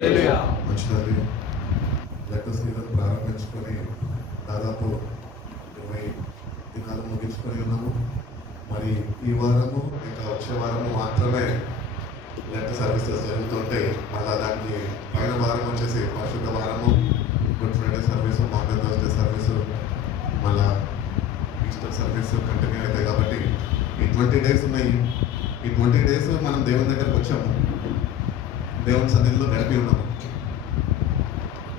మంచిది. లెక్క సీజన్ ప్రారంభించుకొని దాదాపు 20 దినాలు ముగించుకొని ఉన్నాము. మరి ఈ వారము ఇంకా వచ్చే వారము మాత్రమే లెక్క సర్వీసెస్ జరుగుతుంటే మళ్ళా దానికి పైన వారం వచ్చేసి పరిశుద్ధ వారము, good Friday service, morning Thursday service, మళ్ళా ఈస్టర్ సర్వీసు కంటిన్యూ అవుతాయి. కాబట్టి ఈ 20 డేస్ ఉన్నాయి. ఈ 20 డేస్ మనం దేవుని దగ్గరకు వచ్చాము, దేవుని సన్నిధిలో గడిపి ఉన్నాము.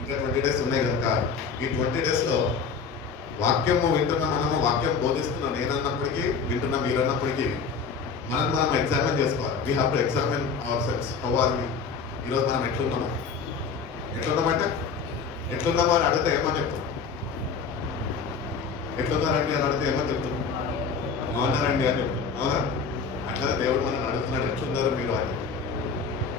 ఇంకా 20 డేస్ ఉన్నాయి కనుక ఈ 20 డేస్లో వాక్యము వింటున్న మనము, వాక్యం బోధిస్తున్న నేనన్నప్పటికీ, వింటున్న మీరన్నప్పటికీ మనం ఎగ్జామిన్ చేసుకోవాలి. We have to examine ourselves. How are we? ఈరోజు మనం ఎట్లున్నామంటే ఎట్లున్నామో అని అడిగితే ఏమని చెప్తాం? ఎట్లున్నారండి అని అడిగితే ఏమని చెప్తాం? బాగున్నారండి అని చెప్తాం. అవునా? అట్లా దేవుడు మనం అడుగుతున్నాడు, ఎట్లున్నారు మీరు అని.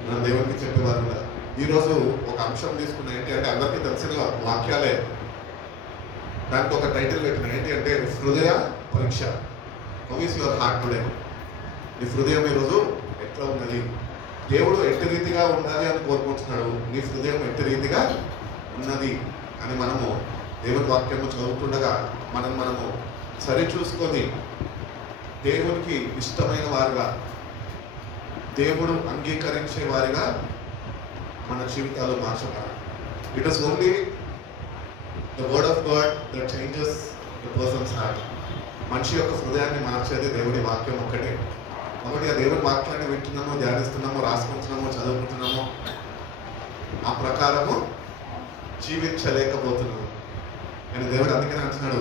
మనం దేవుడికి చెప్పేవారు కదా. ఈరోజు ఒక అంశం తీసుకున్న ఏంటి అంటే అందరికీ తెలిసిన వాక్యాలే. దానికి ఒక టైటిల్ పెట్టిన ఏంటి అంటే హృదయ పరీక్ష. How is your heart today? నీ హృదయం ఈరోజు ఎట్లా ఉన్నది? దేవుడు ఎట్టి రీతిగా ఉండాలి అని కోరుకుంటున్నాడు. నీ హృదయం ఎట్టి రీతిగా ఉన్నది అని మనము దేవుని వాక్యము చదువుతుండగా మనము సరి చూసుకొని దేవునికి ఇష్టమైన వారుగా, దేవుడు అంగీకరించే వారిగా మన జీవితాలు మార్చబడాలి. It is only the word of God that changes the person's heart. మనిషి యొక్క హృదయాన్ని మార్చేది దేవుడి వాక్యం ఒక్కటే. కాబట్టి ఆ దేవుడి వాక్యాన్ని వింటున్నామో, ధ్యానిస్తున్నామో, రాసుకుంటున్నామో, చదువుకుంటున్నామో, ఆ ప్రకారము జీవించలేకపోతున్నాము. కానీ దేవుడు అందుకనే అంటున్నాడు,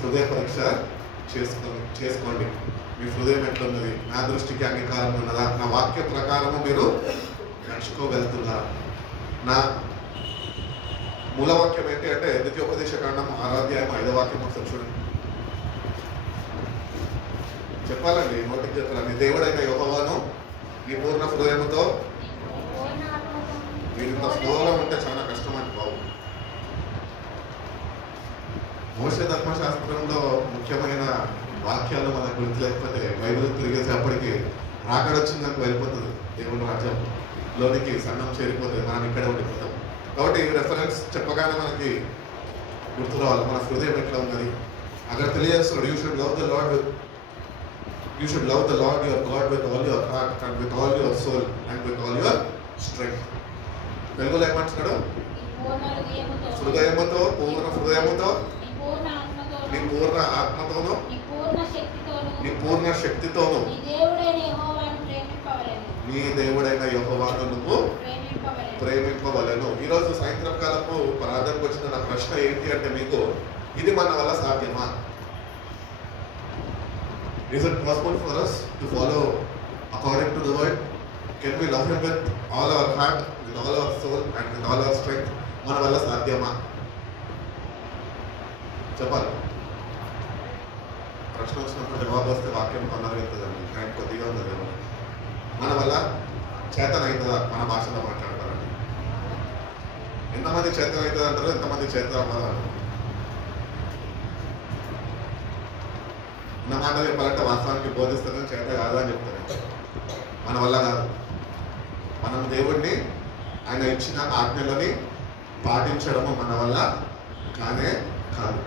హృదయ పరీక్ష చేసుకోండి. మీ హృదయం ఎట్లున్నది? నా దృష్టికి అంగీకారం ఉన్నదా? నా వాక్య ప్రకారము మీరు నడుచుకోగలుగుతున్నారా? నా మూలవాక్యం ఏంటి అంటే ద్వితీయోపదేశ కాండం 6వ అధ్యాయం 5వ వాక్యం ఒకసారి చూడండి. చెప్పాలండి, నోటికి చెప్పాలండి. దేవుడైన యెహోవాను నీ పూర్ణ హృదయముతో. మీరు ఇంత స్లోగా ఉంటే చాలా కష్టం అండి బాబు. మోషే ధర్మశాస్త్రంలో ముఖ్యమైన వాక్యాలు మనకు గుర్తు లేకపోతే బైబిల్ తిరిగేసేపటికి రాకడొచ్చిందని వెళ్ళిపోతుంది. దేవుని రాజ్యంలోనికి సన్నం చేరిపోతుంది, మనం ఇక్కడే ఉండిపోతాం. కాబట్టి రెఫరెన్స్ చెప్పగానే మనకి గుర్తు రావాలి మన హృదయం ఎట్లా ఉన్నది. అక్కడ తెలియజేస్తున్నాడు, you should love the Lord your God with all your heart and with all your soul and with all your strength. తెలుగులో ఏమంటున్నాడు? హృదయముతో, పూర్ణ హృదయముతో, నీ పూర్ణ ఆత్మతోను, నీ పూర్ణ శక్తితోను నీ దేవుడైన యెహోవాను నువ్వు ప్రేమింపవలెను. ఈరోజు సాయంత్రం కాలపు ప్రార్థనకు వచ్చిన నా ప్రశ్న ఏంటి అంటే మీకు, ఇది మన వల్ల సాధ్యమా? Is it possible for us to follow according to the word? Can we love him with all our heart, with all our soul and with all our strength? మన వల్ల సాధ్యమా? చెప్పాలి. ప్రశ్న వచ్చినప్పుడు జవాబు వస్తే వాక్యం తొందరగా వెళ్తుందండి. కానీ కొద్దిగా ఉంది. మన వల్ల చేతన అవుతుందా? మన భాషలో మాట్లాడతారండి. ఎంతమంది చేతన అవుతుంది అంటారు, ఎంతమంది చేత అవ్వదా? నా మాట చెప్పాలంటే వాస్తవానికి బోధిస్తారని చేత కాదు అని చెప్తారు. మన వల్ల కాదు. మనం దేవుడిని, ఆయన ఇచ్చిన ఆజ్ఞలని పాటించడము మన వల్ల కానే కాదు.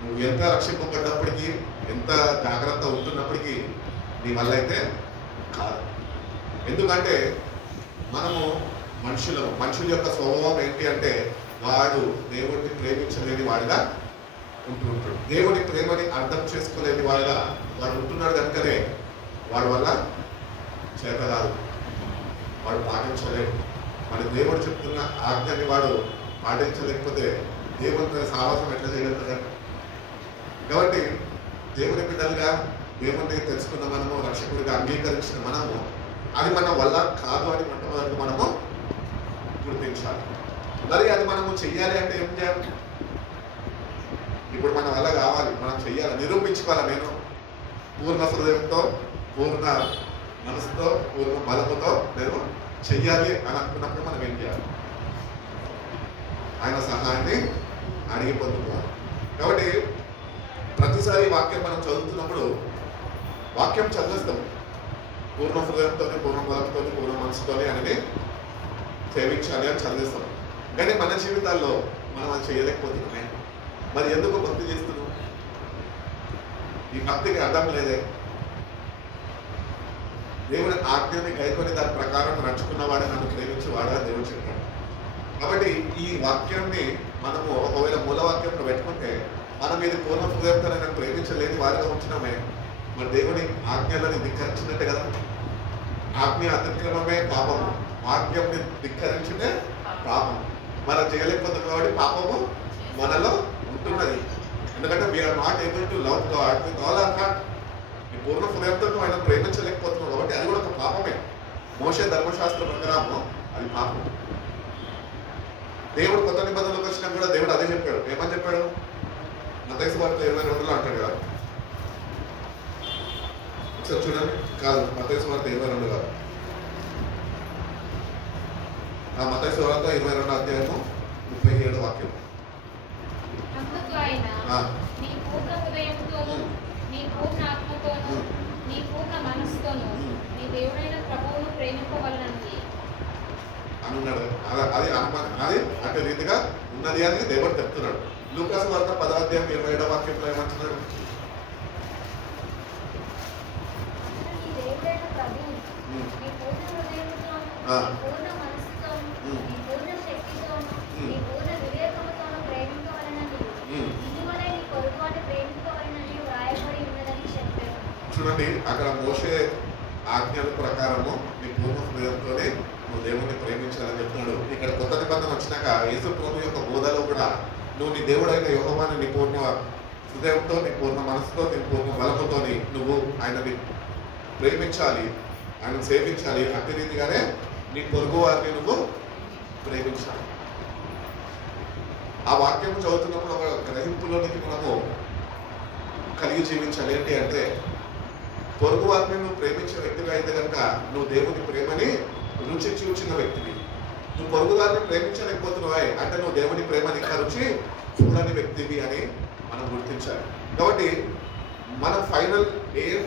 నువ్వు ఎంత రక్షింపబడ్డప్పటికీ, ఎంత జాగ్రత్త ఉంటున్నప్పటికీ నీ వల్ల అయితే కాదు. ఎందుకంటే మనము మనుషుల యొక్క స్వభావం ఏంటి అంటే వాడు దేవుడిని ప్రేమించలేని వాడిగా ఉంటుంటాడు. దేవుడి ప్రేమని అర్థం చేసుకోలేని వాడిగా వాడు ఉంటున్నాడు. కనుకనే వాడి వల్ల చేత కాదు, వాడు పాటించలేడు. మరి దేవుడు చెప్తున్న ఆజ్ఞని వాడు పాటించలేకపోతే దేవుడితో సాహసం ఎట్లా చేయగలుగుతాడు? కాబట్టి దేవుని బిడ్డలుగా, దేవుడిని తెలుసుకున్న మనము, రక్షకుడిగా అంగీకరించిన మనము, అది మన వల్ల కాదు అని మొట్టమొదటి మనము గుర్తించాలి. మరి అది మనము చెయ్యాలి అంటే ఏం చేయాలి? ఇప్పుడు మన వల్ల కావాలి, మనం చెయ్యాలి, నిరూపించుకోవాలి. నేను పూర్ణ హృదయంతో, పూర్ణ మనసుతో, పూర్ణ బలముతో నేను చెయ్యాలి అని అనుకున్నప్పుడు మనం ఏం చేయాలి? ఆయన సహాయాన్ని అడిగి పొందుకోవాలి. కాబట్టి ప్రతిసారి వాక్యం మనం చదువుతున్నప్పుడు వాక్యం చదివేస్తాం పూర్ణ హృదయంతో, పూర్ణ బలంతో, పూర్ణ మనసుతో అని సేవించాలి అని చదివిస్తాం. కానీ మన జీవితాల్లో మనం అది చేయలేకపోతున్నామే. మరి ఎందుకు భక్తి చేస్తున్నాం? ఈ భక్తికి అర్థం లేదే. దేవుని ఆజ్ఞని గైకొని దాని ప్రకారం నడుచుకున్నవాడే నన్ను ప్రేమించేవాడా దేవుడు చెప్పాడు. కాబట్టి ఈ వాక్యాన్ని మనము ఒకవేళ మూలవాక్యంలో పెట్టుకుంటే మనం ఇది పూర్ణ హృదయంతో నన్ను ప్రేమించలేని వారిగా ఉంటున్నామే. మరి దేవుని ఆజ్ఞలని ధిక్కరించినట్టే కదా. ఆజ్ఞ అతిక్రమమే పాపము, వాక్యంని ధిక్కరించితే పాపం. మనం చేయలేకపోతున్నాం కాబట్టి పాపము మనలో ఉంటున్నది. ఎందుకంటే we are not able to love God with all our heart. ఈ పూర్ణ హృదయంతో ఆయన ప్రేమించలేకపోతున్నాం కాబట్టి అది కూడా ఒక పాపమే. మోషే ధర్మశాస్త్ర ప్రకారము అది పాపం. దేవుడు కొత్త నిబంధనలకు వచ్చినా కూడా దేవుడు అదే చెప్పాడు. ఏమని చెప్పాడు? మత్తయి సువార్త 22లో అంటాడు కదా. ఒకసారి చూడండి. కాదు, మత్తయి సువార్త 22 కాదు. మత్తయి సువార్త 22వ అధ్యాయము 37వ వాక్యం. అందుకు ఆయన నీ పూర్ణ హృదయంతోను, నీ పూర్ణ ఆత్మతోను, నీ పూర్ణ మనస్సుతోను నీ దేవుడైన ప్రభువును ప్రేమింపవలనని అని ఉన్నాడు. అది అటు రీతిగా ఉన్నది అని దేవుడు చెప్తున్నాడు. లూకాసు వార్త 10వ అధ్యాయం 27వ వాక్యంలో ఏమంటున్నాడు? నీ దేవుడైన ప్రభువును నీ పూర్ణ హృదయంతోను, నీ పూర్ణ మనస్సుతోను, నీ పూర్ణ శక్తితోను, నీ పూర్ణ వివేకముతోను ప్రేమింపవలనని, ఇదివలే నీ పొరుగువాడిని ప్రేమింపవలనని వ్రాయబడి ఉన్నదని చెప్పాడు. చూడండి, అక్కడ మోషే ఆజ్ఞల ప్రకారము నీ పూర్ణ హృదయంతోనే నువ్వు దేవుణ్ణి ప్రేమించాలని చెప్తున్నాడు. ఇక్కడ కొత్త నిబంధన వచ్చినాక యేసు ప్రభు యొక్క బోధలో కూడా నువ్వు నీ దేవుడైన యెహోవాని నీ పూర్ణ హృదయంతో, నీ పూర్ణ మనసుతో, నీ పూర్ణ బలముతో నువ్వు ఆయనని ప్రేమించాలి, ఆయన సేవించాలి. అట్టి రీతిగానే నీ పొరుగు వారిని నువ్వు ప్రేమించాలి. ఆ వాక్యం చదువుతున్నప్పుడు ఒక గ్రహింపులోనికి మనము కలిగి జీవించాలి. ఏంటి అంటే, పొరుగు వారిని నువ్వు ప్రేమించే వ్యక్తిగా అయితే కనుక నువ్వు దేవుని ప్రేమని రుచి చూచిన వ్యక్తివి. నువ్వు పొరుగుదారిని ప్రేమించలేకపోతున్నావా అంటే నువ్వు దేవుని ప్రేమని ఇంకా రుచి చూడని వ్యక్తివి అని మనం గుర్తించాలి. కాబట్టి మన ఫైనల్ ఎయిమ్,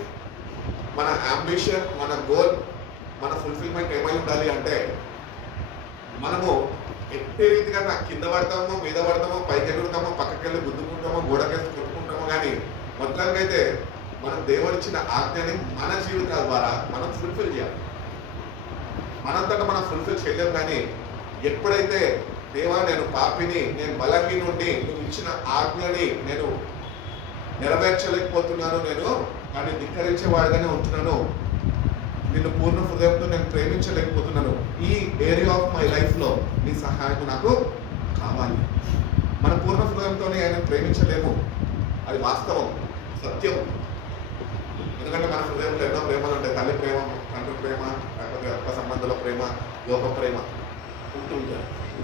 మన అంబిషన్, మన గోల్, మన ఫుల్ఫిల్మెంట్ ఏమై ఉండాలి అంటే, మనము ఎట్టి రీతిగా కింద పడతామో, మీద పడతామో, పైకి ఎగురుతామో, పక్కకెళ్ళి గుద్దుకుంటామో, గోడకేసి కొట్టుకుంటామో, కానీ మొత్తానికి అయితే మనం దేవుడిచ్చిన ఆజ్ఞని మన జీవితాల ద్వారా మనం ఫుల్ఫిల్ చేయాలి. మనంతటా మనం ఫుల్ఫిల్ చేయలేము. కానీ ఎప్పుడైతే దేవా నేను పాపిని, నేను బలహీనుడిని, నువ్వు ఇచ్చిన ఆజ్ఞని నేను నెరవేర్చలేకపోతున్నాను, నేను కానీ ధిక్కరించేవాడుగానే ఉంటున్నాను, నిన్ను పూర్ణ హృదయంతో నేను ప్రేమించలేకపోతున్నాను, ఈ ఏరియా ఆఫ్ మై లైఫ్లో నీ సహాయం నాకు కావాలి. మన పూర్ణ హృదయంతోనే ఆయన ప్రేమించలేము, అది వాస్తవం, సత్యం. ఎందుకంటే మన హృదయంలో ఎన్నో ప్రేమలు ఉంటాయి. తల్లి ప్రేమ, తండ్రి ప్రేమ, లేకపోతే అక్క సంబంధాల ప్రేమ, లోక ప్రేమ ఉంటుంటాయి.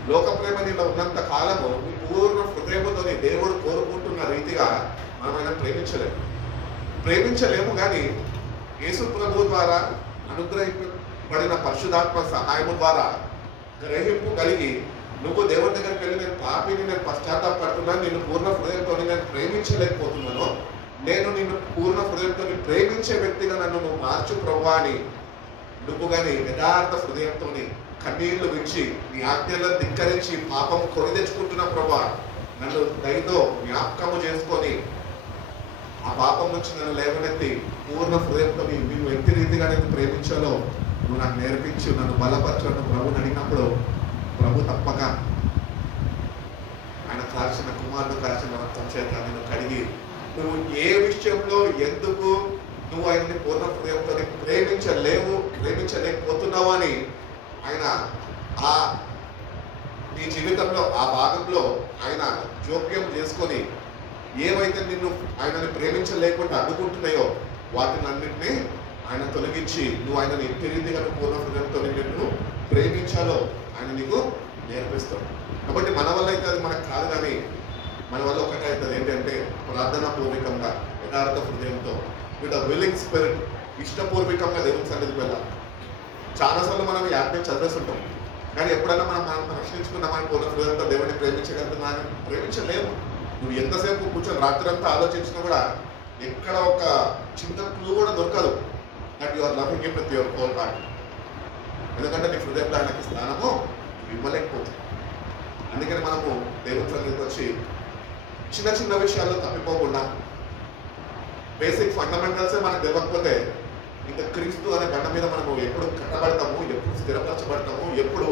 లోక ప్రేమ నీలో ఉన్నంత కాలము నీ పూర్ణ హృదయంతో దేవుడు కోరుకుంటున్న రీతిగా మనం ఆయన ప్రేమించలేము. కానీ యేసు ప్రభు ద్వారా అనుగ్రహింపబడిన పరిశుధాత్మ సహాయము ద్వారా గ్రహింపు కలిగి నువ్వు దేవుడి దగ్గరికి వెళ్ళి నేను పాపిని, నేను పశ్చాత్తాపడుతున్నాను, నిన్ను పూర్ణ హృదయంతో నేను ప్రేమించలేకపోతున్నాను, నేను నిన్ను పూర్ణ హృదయంతో ప్రేమించే వ్యక్తిగా నన్ను నువ్వు మార్చు ప్రభువా అని నువ్వు కానీ యథార్థ హృదయంతో కన్నీళ్లు విడిచి నీ ఆజ్ఞలను ధిక్కరించి పాపం కొని తెచ్చుకుంటున్న ప్రభువా, నన్ను దయతో జ్ఞాపకము చేసుకొని ఆ పాపం నుంచి నన్ను లేవనెత్తి పూర్ణ హృదయంతో నేను వ్యక్తి రీతిగా నేను ప్రేమించాలో నువ్వు నాకు నేర్పించు, నన్ను బలపరచు ప్రభుని అడిగినప్పుడు ప్రభు తప్పక ఆయన కార్చిన కుమారుడు కార్చిన రక్తం చేత నేను కడిగి నువ్వు ఏ విషయంలో ఎందుకు నువ్వు ఆయన్ని పూర్ణ హృదయంతో ప్రేమించలేకపోతున్నావు అని ఆయన ఆ నీ జీవితంలో ఆ భాగంలో ఆయన జోక్యం చేసుకొని ఏవైతే నిన్ను ఆయనని ప్రేమించలేకుండా అడ్డుకుంటున్నాయో వాటిని అన్నింటినీ ఆయన తొలగించి నువ్వు ఆయనని ఎట్టి రీతిగా పూర్ణ హృదయంతో నిన్ను ప్రేమించాలో ఆయన నీకు నేర్పిస్తాడు. కాబట్టి మన వల్ల అయితే అది మనకు కాదు, కానీ మన వల్ల ఒకటే అవుతుంది. ఏంటంటే ప్రార్థనా పూర్వకంగా యథార్థ హృదయంతో విత్ విల్లింగ్ స్పిరిట్ ఇష్టపూర్వకంగా దేవుని సన్నిధికి వెళ్ళాలి. చాలాసార్లు మనం ఈ ఆజ్ఞ చదివేస్తుంటాం, కానీ ఎప్పుడైనా మనం రక్షించుకున్నామని పూర్ణ హృదయంతో దేవుడిని ప్రేమించగలుగుతున్నాను ప్రేమించలేము. నువ్వు ఎంతసేపు కూర్చొని రాత్రి అంతా ఆలోచించినా కూడా ఎక్కడ ఒక చిన్న క్లూ కూడా దొరకదు that you are loving him with your whole heart. ఎందుకంటే నీ హృదయంలో ఆయనకి స్థానము ఇవ్వలేకపోతుంది. అందుకని మనము దేవుని సన్నిధికి వచ్చి చిన్న చిన్న విషయాల్లో తప్పిపోకుండా బేసిక్ ఫండమెంటల్సే మనకు తెలియకపోతే ఇంకా క్రీస్తు అనే బండ మీద మనము ఎప్పుడు కట్టబడతాము, ఎప్పుడు స్థిరపరచబడతాము, ఎప్పుడు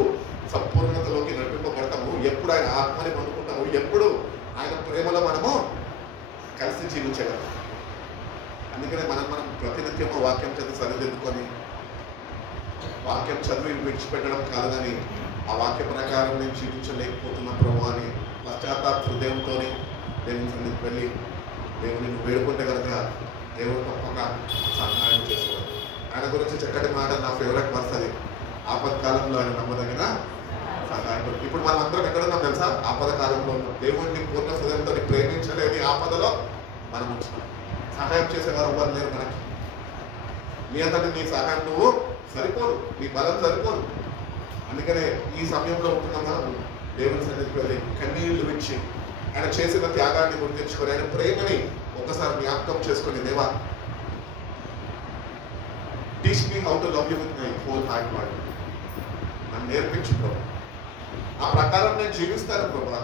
సంపూర్ణతలోకి నడిపింపబడతాము, ఎప్పుడు ఆయన ఆత్మని పొందుకుంటాము, ఎప్పుడు ఆయన ప్రేమలో మనము కలిసి జీవించగలం. అందుకనే మనం ప్రతినిత్యము వాక్యం చదివి సరిదిద్దుకొని వాక్యం చదివి విడిచిపెట్టడం కాదు, కానీ ఆ వాక్య ప్రకారం నేను జీవించలేకపోతున్న ప్రభు అని పశ్చాత్తాప హృదయంతో దేవుని సన్నిధికి వెళ్ళి దేవుని వేడుకుంటే కనుక దేవుడు తప్పక సహాయం చేసేవాడు. ఆయన గురించి చక్కటి మాట, నా ఫేవరెట్ వర్స్ అది, ఆపత్కాలంలో ఆయన నమ్మదగిన సహాయకుడు. ఇప్పుడు మనం అందరం ఎక్కడున్నాం తెలుసా? ఆపద కాలంలో ఉన్నాం. దేవుడిని పూర్ణ హృదయంతో ప్రేమించలేని ఆపదలో మనం ఉంటున్నాం. సహాయం చేసేవారు ఎవరు లేరు మనకి. నీ అంతటి నీ సహాయం నువ్వు సరిపోదు, నీ బలం సరిపోదు. అందుకనే ఈ సమయంలో ఉంటున్న మనం దేవుని సన్నిధికి వెళ్ళి కన్నీళ్లు విడిచి ఆయన చేసిన త్యాగాన్ని గుర్తించుకొని ఆయన ప్రేమని ఒకసారి జ్ఞాపకం చేసుకొని, దేవా teach me how to love you with my whole heart lord, నన్ను నేర్పించు ప్రభు, ఆ ప్రకారం నేను జీవిస్తాను ప్రభా,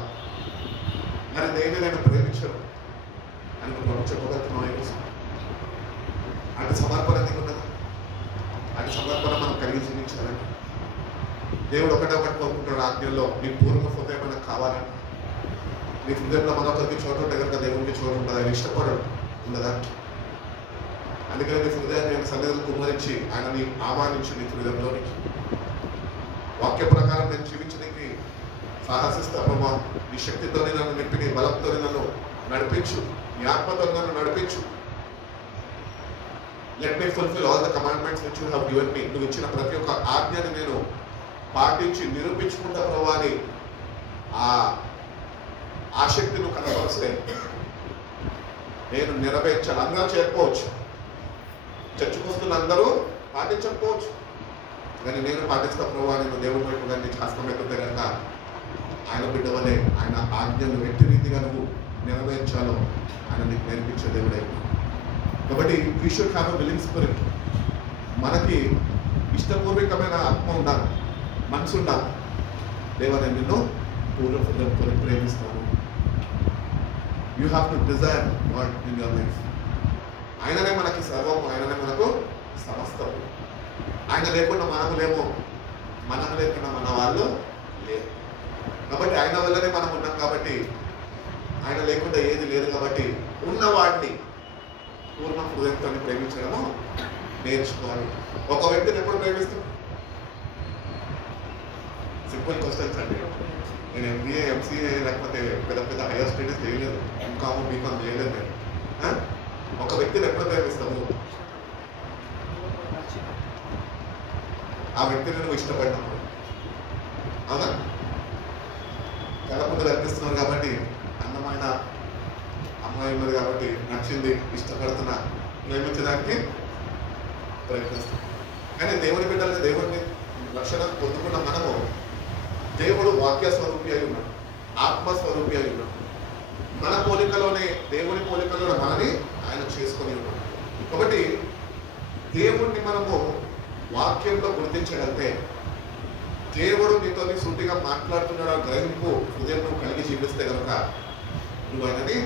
మరి దేన్ని నేను ప్రేమించను అని ప్రభు చెప్పగలుగుతున్నాం. ఈరోజు అటు సమర్పణ నీకున్నదా? అటు సమర్పణ మనం కలిగి జీవించాలంటే దేవుడు ఒకటే ఒకటి కోరుకుంటాడు ఆజ్ఞల్లో, నీ పూర్ణ హృదయం మనకు కావాలంటే. నీ హృదయంలో మనొకరికి చోటు ఉంటే కనుక దేవుడికి చోటు ఉంటుంది. ఆయన ఇష్టపడడు ఉండదా? అందుకని నీ హృదయాన్ని నేను సన్నిధిలో కుమ్మరించి ఆయనని ఆహ్వానించి నీ హృదయంలోనికి వాక్య ప్రకారం నేను జీవించడానికి సాహసిస్తా ప్రభా. నీ శక్తితోనే నన్ను నింపి, నీ బలంతోనే నన్ను నడిపించు, నీ ఆత్మతో నన్ను నడిపించు. Let me fulfil all the commandments which you have given me. నువ్వు ఇచ్చిన ప్రతి ఒక్క ఆజ్ఞని నేను పాటించి నిరూపించుకుంటా ప్రభా అని ఆ శక్తి నువ్వు కనపరిస్తే నేను నెరవేర్చాను. అందరూ చేయకపోవచ్చు, చర్చకు వస్తున్న అందరూ పాటించకపోవచ్చు, కానీ నేను పాటిస్తా ప్రభా. నేను దేవుడి వైపు కానీ శాస్త్రం ఎత్తుంటే కనుక ఆయన బిడ్డవనే ఆయన ఆజ్ఞలు ఎట్టి రీతిగా నువ్వు నెరవేర్చాలో ఆయన నీకు నేర్పించే దేవుడై. కాబట్టి we should have a willing spirit. మనకి ఇష్టపూర్వకమైన ఆత్మ ఉండాలి, మనసు ఉండాలి. దేవా నేను నిన్ను పూర్వపూర్వకంతో ప్రేమిస్తాను. You have to desire God in your life. ఆయననే మనకి సర్వము, ఆయననే మనకు సమస్తం. ఆయన లేకుండా మనము లేము, మనం లేకుండా మన వాళ్ళు లేరు. కాబట్టి ఆయన వల్లనే మనం ఉన్నాం. కాబట్టి ఆయన లేకుండా ఏది లేదు. కాబట్టి ఉన్నవాడిని పూర్ణ హృదయంతో ప్రేమించడము నేర్చుకోవాలి. ఒక వ్యక్తిని ఎప్పుడు ప్రేమిస్తాం? సింపుల్ క్వశ్చన్స్ అండి. నేను ఎంబీఏ, ఎంసీఏ లేకపోతే పెద్ద పెద్ద హైయర్ స్టడీస్ చేయలేదు, ఎంకామ్, బీకామ్ చేయలేదు. నేను ఒక వ్యక్తిని ఎప్పుడు ప్రేమిస్తాము? ఆ వ్యక్తిని నువ్వు ఇష్టపడినప్పుడు. అవునా? కళ్ళ కనిపిస్తున్నారు కాబట్టి, అందమైన అమ్మాయి ఉన్నది కాబట్టి నచ్చింది, ఇష్టపడుతున్నా, ప్రేమించడానికి ప్రయత్నిస్తాం. కానీ దేవుని బిడ్డలని, దేవుడిని రక్షణ పొందుకున్న మనము దేవుడు వాక్య స్వరూపి అయి ఉన్నాడు, ఆత్మస్వరూపి అయి ఉన్నాడు. మన పోలికలోనే, దేవుని పోలికలోనే మనని ఆయన చేసుకొని ఉన్నాడు. కాబట్టి దేవుణ్ణి మనము వాక్యంలో గుర్తించగలిగితే, దేవుడు నీతో సూటిగా మాట్లాడుతున్నాడు గ్రహింపు హృదయం కలిగి జీవిస్తే కనుక నువ్వు ఆయనని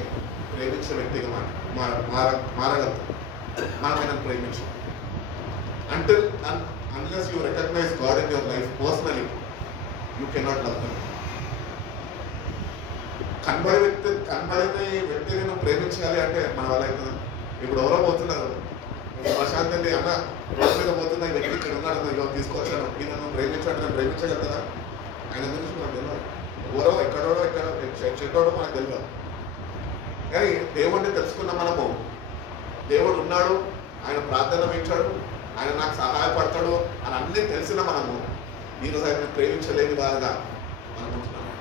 ప్రేమించే వ్యక్తిగా మారగలుగుతావు. మనం ఆయనను ప్రేమించు. Unless you recognize God in your life personally, you cannot love him. కనబడిన వ్యక్తిని నువ్వు ప్రేమించాలి అంటే మన వల్ల అవుతుంది. ఇప్పుడు ఎవరో పోతున్నారు, ప్రశాంత్ అండి అన్న రోడ్డు మీద పోతున్న ఈ వ్యక్తి ఇక్కడ ఉన్నాడు, ఇవాళ తీసుకొచ్చాను, ఈయన నువ్వు ప్రేమించాడు, నేను ప్రేమించగలుగుతా? ఆయన గురించి మనకు తెలియదు. ఎవరో ఎక్కడోడో ఎక్కడ చెడ్డోడో మనకు తెలియదు. కానీ దేవుడిని తెలుసుకున్న మనము, దేవుడు ఉన్నాడు, ఆయన ప్రార్థన వింటాడు, ఆయన నాకు సహాయపడతాడు అని అన్నీ తెలిసిన మనము ఈరోజు ఆయన ప్రేమించలేని వారుగా మనం ఉంటున్నాము.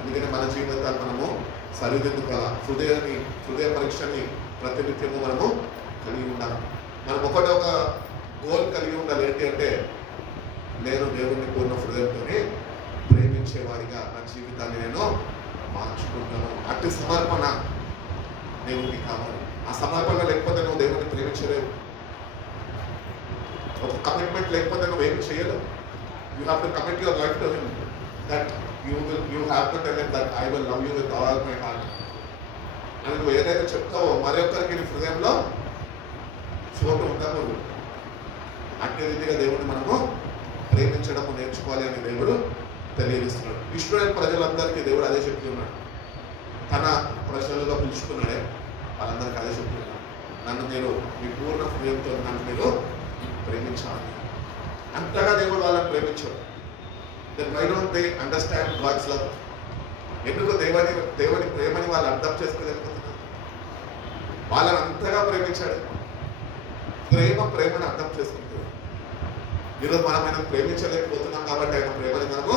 అందుకని మన జీవితాలు మనము సరిదిద్దుకోవాలి. హృదయ పరీక్షని ప్రతినిత్యము మనము కలిగి ఉండాలి. మనం ఒక గోల్ కలిగి ఉండాలి. ఏంటి అంటే, నేను దేవుడిని పూర్ణ హృదయంతోనే ప్రేమించేవాడిగా నా జీవితాన్ని నేను మార్చుకుంటాను. అట్టి సమర్పణ దేవుడికి కావాలి. ఆ సమర్పణ లేకపోతే నువ్వు దేవుడిని ప్రేమించలేవు. ఒక కమిట్మెంట్ లేకపోతే నువ్వేమి చేయలేవు. You have to commit your life to Him. That you have to tell Him that I will love you with all my heart. అని నువ్వు ఏదైతే చెప్తావో మరొకరికి నీ హృదయంలో చోటు ఉండకూడదు. అట్టి రీతిగా దేవుడిని మనము ప్రేమించడం నేర్చుకోవాలి అని దేవుడు తెలియజేస్తున్నాడు. ఇశ్రాయేలు ప్రజలందరికీ దేవుడు అదే చెప్తున్నాడు. తన ప్రజలుగా పిలుచుకున్నాడే వాళ్ళందరికీ అదే చెప్తున్నాడు. నన్ను మీరు మీ పూర్ణ హృదయంతో నన్ను మీరు ప్రేమించాలి. అంతగా దేవుడు వాళ్ళని ప్రేమించాడు. Then why don't they understand God's love? ఎందుకు దేవుని ప్రేమని వాళ్ళు అర్థం చేసుకోలేకపోతున్నారు? వాళ్ళని అంతగా ప్రేమించాడు. ప్రేమని అర్థం చేసుకుంటారు. ఈరోజు మనం ఆయన ప్రేమించలేకపోతున్నాం కాబట్టి ఆయన ప్రేమని మనము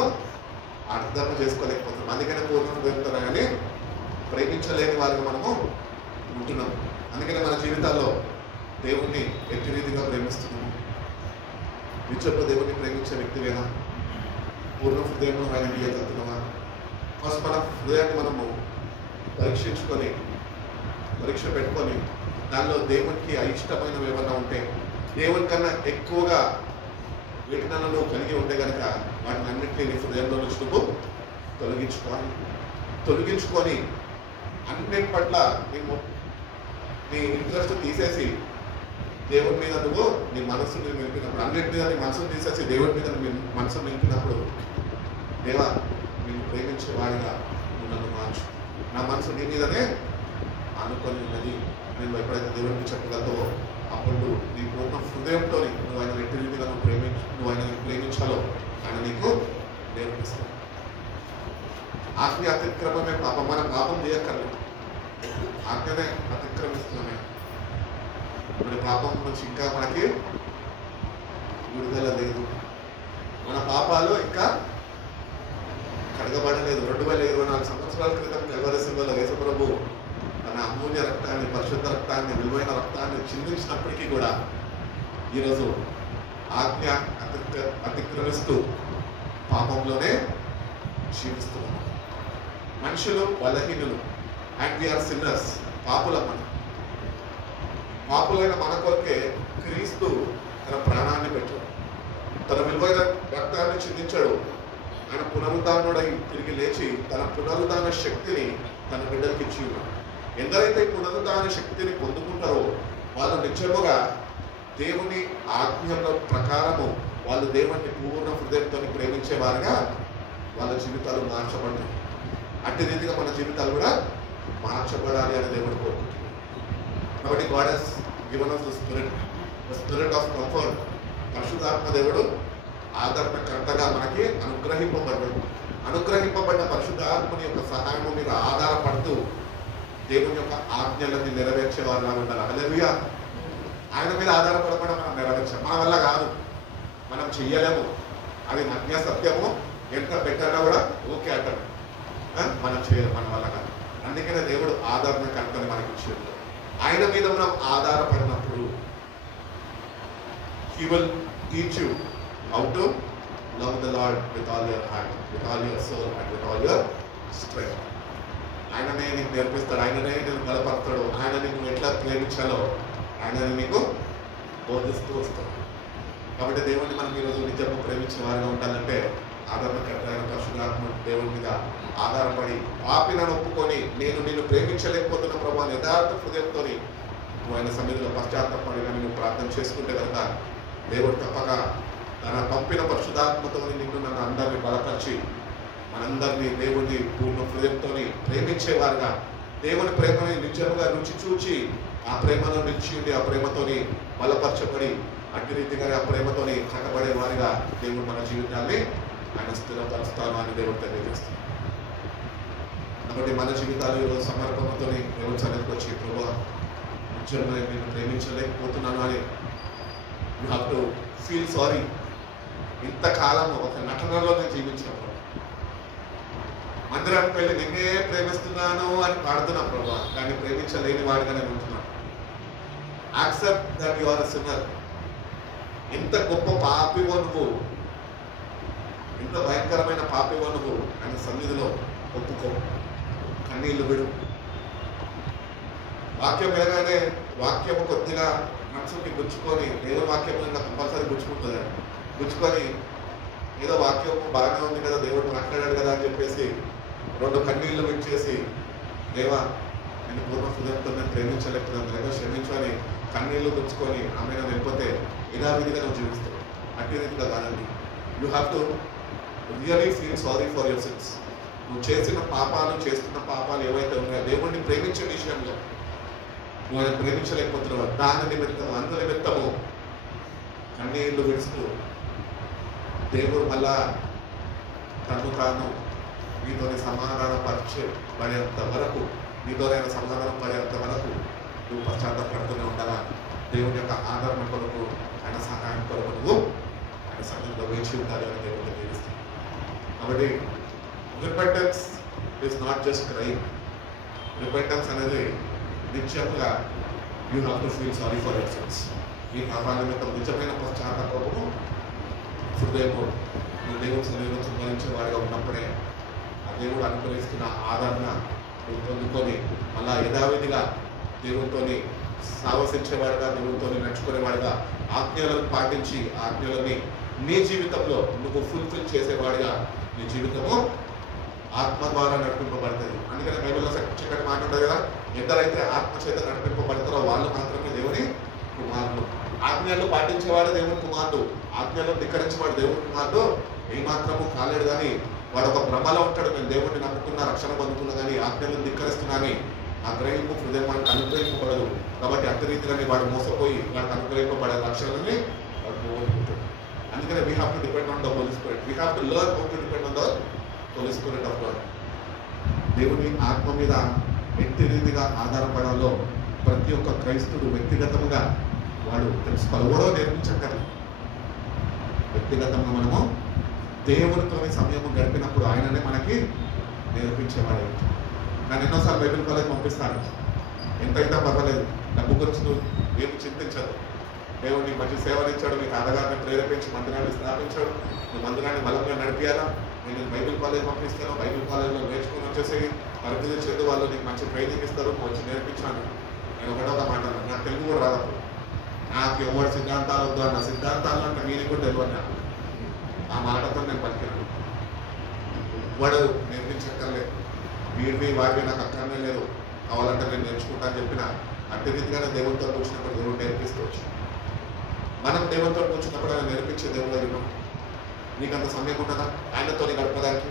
అర్థం చేసుకోలేకపోతున్నాం. అందుకనే పూర్ణ హృదయంతో కానీ ప్రేమించలేని వారిగా మనము ఉంటున్నాం. అందుకనే మన జీవితాల్లో దేవుణ్ణి ఎట్టి రీతిగా ప్రేమిస్తున్నాము. నిత్యపు దేవుణ్ణి ప్రేమించే వ్యక్తివేనా? పూర్ణ హృదయంలో ఆయన గీయగలుగుతున్నావా? ఫస్ట్ మన హృదయాన్ని మనము పరీక్షించుకొని పరీక్ష పెట్టుకొని దానిలో దేవునికి అయిష్టమైనవి ఏమన్నా ఉంటే, దేవుని కన్నా ఎక్కువగా వీటినన్నా నువ్వు కలిగి ఉంటే కనుక వాటిని అన్నింటినీ నీ హృదయంలో నుంచి నువ్వు తొలగించుకొని అన్నిటి పట్ల నీ ఇంట్రెస్ట్ తీసేసి దేవుడి మీద నువ్వు నీ మనస్సుని నిలిపినప్పుడు, అన్నిటి మీద నీ మనసును తీసేసి దేవుడి మీద నీ మనసును నిలిపినప్పుడు, దేవా నేను ప్రేమించే వాడిగా నువ్వు నన్ను మార్చు, నా మనసు నీ మీదనే అనుకొని ఉన్నది నేను ఎప్పుడైతే దేవుడికి చెప్పగలవో అప్పుడు నీ పూర్ణ హృదయంతో నువ్వు ఆయన ఎట్టి రీతిగా నువ్వు ఆయన ప్రేమించాలో ఆయన నీకు నేర్పిస్తావు. ఆజ్ఞ అతిక్రమమే పాపం. మన పాపం చేయక్కర్లేదు, ఆజ్ఞనే అతిక్రమిస్తున్నామే. మన పాపం నుంచి ఇంకా మనకి విడుదల లేదు. మన పాపాలు ఇంకా కడగబడలేదు. 2024 సంవత్సరాల క్రితం కల్వరి శిలువలో యేసుప్రభు తన అమూల్య రక్తాన్ని, పరిశుద్ధ రక్తాన్ని, విలువైన రక్తాన్ని చిందించినప్పటికీ కూడా ఈరోజు ఆజ్ఞ అతిక్రమిస్తూ పాపంలోనే జీవిస్తున్నాం. మనుషులు బలహీనులు, అండ్ వీఆర్ సిన్నర్స్. పాపులైన మన కొరకే క్రీస్తు తన ప్రాణాన్ని పెట్టాడు, తన విలువైన రక్తాన్ని చిందించాడు. ఆయన పునరుద్ధానుడై తిరిగి లేచి తన పునరుద్ధాన శక్తిని తన బిడ్డలకి ఇచ్చి ఉన్నాడు. ఎందరైతే పునరుద్ధాన శక్తిని పొందుకుంటారో వాళ్ళు నిజముగా దేవుని ఆజ్ఞల ప్రకారము వాళ్ళు దేవుని పూర్ణ హృదయంతో ప్రేమించేవారుగా వాళ్ళ జీవితాలు మార్చబడ్డాయి. అట్టి రీతిగా మన జీవితాలు కూడా మార్చబడాలి అని దేవుడు కోరుకుంటున్నాడు. కాబట్టి God has given us the spirit of comfort. పరిశుద్ధాత్మ దేవుడు ఆదరణకర్తగా మనకి అనుగ్రహింపబడ్డ పరిశుద్ధాత్మని యొక్క సహాయము మీద ఆధారపడుతూ దేవుని యొక్క ఆజ్ఞలని నెరవేర్చే వారిలా ఉండాలి. హల్లెలూయా. ఆయన మీద ఆధారపడకుండా మనం నెరవేర్చాం. మన వల్ల కాదు, మనం చెయ్యలేము. అది నగ్న సత్యము. ఎంత పెట్టాడా కూడా ఓకే అంటాడు, మనం చేయలేము, మన వల్ల కాదు. అందుకనే దేవుడు ఆదరణకర్తని మనకి ఇచ్చాడు. ఆయన మీద మనం ఆధారపడినప్పుడు He will teach you how to love the Lord with all your heart, with all your soul and with all your strength. ఆయననే నీకు నేర్పిస్తాడు, ఆయననే నేను బలపడతాడు, ఆయన నీకు ఎట్లా ప్రేమించాలో ఆయనని నీకు బోధిస్తూ వస్తాడు. కాబట్టి దేవుడిని మనం ఈరోజు నిజంగా ప్రేమించిన వారిగా ఉండాలంటే ఆదరణకర్త అయిన పరిశుద్ధాత్మ దేవుడి మీద ఆధారపడి పాపినను ఒప్పుకొని నేను ప్రేమించలేకపోతున్న ప్రభావం యథార్థ హృదయంతో నువ్వు ఆయన సన్నిధిలో పశ్చాత్తపడి కానీ నువ్వు ప్రార్థన చేసుకుంటే కనుక దేవుడు తప్పక తన పంపిన పరిశుద్ధాత్మతో నిన్ను నన్ను అందరినీ బలపరిచి మనందరినీ దేవుడిని పూర్ణ హృదయంతో ప్రేమించేవారుగా, దేవుని ప్రేమని నిజంగా రుచి చూచి ఆ ప్రేమలో నిలిచి ఉండి ఆ ప్రేమతోని బలపరచబడి అట్టి రీతిగా ఆ ప్రేమతోని కట్టబడే వారిగా దేవుడు మన జీవితాన్ని ఆయన స్థిరపరుస్తాను అని దేవుడు తెలియజేస్తాడు. కాబట్టి మన జీవితాలు ఈరోజు సమర్పణతో దేవుడు సన్నిధికి వచ్చి ప్రభు నిజంగా నేను ప్రేమించలేకపోతున్నాను అని you have to feel sorry. ఇంతకాలం ఒక నటనలో నేను జీవించినప్పుడు మందిరానికి వెళ్ళి నిన్నే ప్రేమిస్తున్నాను అని పాడుతున్నా ప్రభా, కానీ ప్రేమించలేని వాడిగా నేను ఉంటున్నాను. Accept that you are a sinner. ఎంత గొప్ప పాపివో నువ్వు, ఎంత భయంకరమైన పాపివో నువ్వు ఆయన సన్నిధిలో ఒప్పుకో, కన్నీళ్లు విడు. వాక్యం వినగానే వాక్యము కొద్దిగా మనసుకి గుచ్చుకొని, దేవుని వాక్యం కంపల్సరీ గుచ్చుకుంటుంది. గుచ్చుకొని ఏదో వాక్యం బాగానే ఉంది కదా, దేవుడు మాట్లాడాడు కదా అని చెప్పేసి 2 కన్నీళ్లు విడిచేసి, దేవా నేను పూర్ణ హృదయంతో నేను ప్రేమించలేకపోతున్నాను, లేదా క్షమించని కన్నీళ్లు తెచ్చుకొని ఆమె వెళ్ళిపోతే యథావిధిగా నువ్వు జీవిస్తావు. అట్టి రీతిగా కాదండి. You have to really feel sorry for your since. నువ్వు చేసిన పాపాలు, చేస్తున్న పాపాలు ఏవైతే ఉన్నాయో దేవుడిని ప్రేమించే విషయంలో నువ్వు ఆయన ప్రేమించలేకపోతున్నావు, దాని నిమిత్తము, అందు నిమిత్తము కన్నీళ్లు విడుస్తూ దేవుడు మళ్ళా తను తాను నీతోని సమాధానం పడేంత వరకు, నీతోనైనా సమాధానం పడేంత వరకు నువ్వు పశ్చాత్తాపడుతూనే ఉండాలా. దేవుని యొక్క ఆదరణ కొరకు, ఆయన సహాయం కొరకు నువ్వు ఆయన సన్నిధిలో వేచి ఉండాలి అని దేవుడు తెలియజేస్తుంది. కాబట్టి repentance is not just crime. Repentance అనేది నిత్యముగా you have to feel sorry for your sins. ఈ పాపాల నిమిత్తం నిజమైన పశ్చాత్తాపము హృదయము నువ్వు దేవుని సన్నిధిలో సంపాదించే వాడిగా ఉన్నప్పుడే ఆ దేవుడు అనుగ్రహిస్తున్న ఆదరణ నువ్వు పొందుకొని మళ్ళా యథావిధిగా దేవునితోని సావసించేవాడుగా, దేవునితోని నడుచుకునేవాడుగా, ఆజ్ఞలను పాటించి ఆజ్ఞలని నీ జీవితంలో నువ్వు ఫుల్ఫిల్ చేసేవాడిగా నీ జీవితము ఆత్మ ద్వారా నడిపింపబడుతుంది. అందుకని బైబిల్లో చక్కటి మాట ఉంటుంది కదా, ఎందరైతే ఆత్మ చేత నడిపింపబడతారో వాళ్ళు మాత్రమే దేవుని కుమారులు. ఆజ్ఞలు పాటించేవాడు దేవుని కుమారుడు, ఆజ్ఞలను ధిక్కరించేవాడు దేవుని కుమారుడు ఏమాత్రము కాలేడు. కానీ వాడు ఒక భ్రమలో ఉంటాడు, నేను దేవుడిని నమ్ముకున్నా, రక్షణ పొందుతున్నా, కానీ ఆజ్ఞలను ధిక్కరిస్తున్నాని ఆ గ్రహింపు హృదయం వాడికి అనుగ్రహింపబడదు. కాబట్టి అంత రీతిగానే వాడు మోసపోయి వాడికి అనుగ్రహింపబడే రక్షణని వాడు పోగొట్టుకుంటాడు. అందుకనే we have to depend on the Holy Spirit. We have to learn how to depend on the Holy Spirit of God. దేవుని ఆత్మ మీద వ్యక్తి రీతిగా ఆధారపడాలో ప్రతి ఒక్క క్రైస్తవుడు వ్యక్తిగతంగా వాడు తెలుసుకోవాలి. ఎవరో నేర్పించక్కర్లేదు. వ్యక్తిగతంగా మనము దేవునితోని సమయము గడిపినప్పుడు ఆయననే మనకి నేర్పించేవాడు. నేను ఎన్నోసార్లు బైబిల్ కాలేజ్ పంపిస్తాను. ఎంతైతే పర్వాలేదు, డబ్బు గురించి నువ్వు ఏమి చింతించదు. దేవుడు నీకు మంచి సేవనిచ్చాడు, నీకు ఆదగారిని ప్రేరేపించి మందిరాన్ని స్థాపించాడు, నువ్వు మందిరాన్ని బలంగా నడిపియాలా. నేను బైబిల్ కాలేజ్ పంపిస్తాను, బైబిల్ కాలేజ్లో నేర్చుకుని వచ్చేసి తరగతి చేతి వాళ్ళు నీకు మంచి ట్రైనింగ్ ఇస్తారు, నువ్వు వచ్చి నేర్పించాను. నేను ఒకటో మాట, నాకు తెలుగు కూడా రాదు. నాకు ఎవరి సిద్ధాంతాలు వద్దు అన్న, సిద్ధాంతాలు అంటే మీనింగ్ కూడా తెలియదు నాకు. ఆ మాటతో నేను పలికినాను. వాడు నేర్పించక్కర్లేదు, వీడివి వాడివి నాకు అక్కడనే లేదు, కావాలంటే నేను నేర్చుకుంటా అని చెప్పిన అట్టి రీతిగానే దేవునితో కూర్చున్నప్పుడు దేవుడు నేర్పిస్తూ వచ్చాను. మనం దేవునితో కూర్చున్నప్పుడు ఆయన నేర్పించే దేవుడు అయ్యాం. నీకు అంత సమయం ఉండదా ఆయనతో గడపడానికి?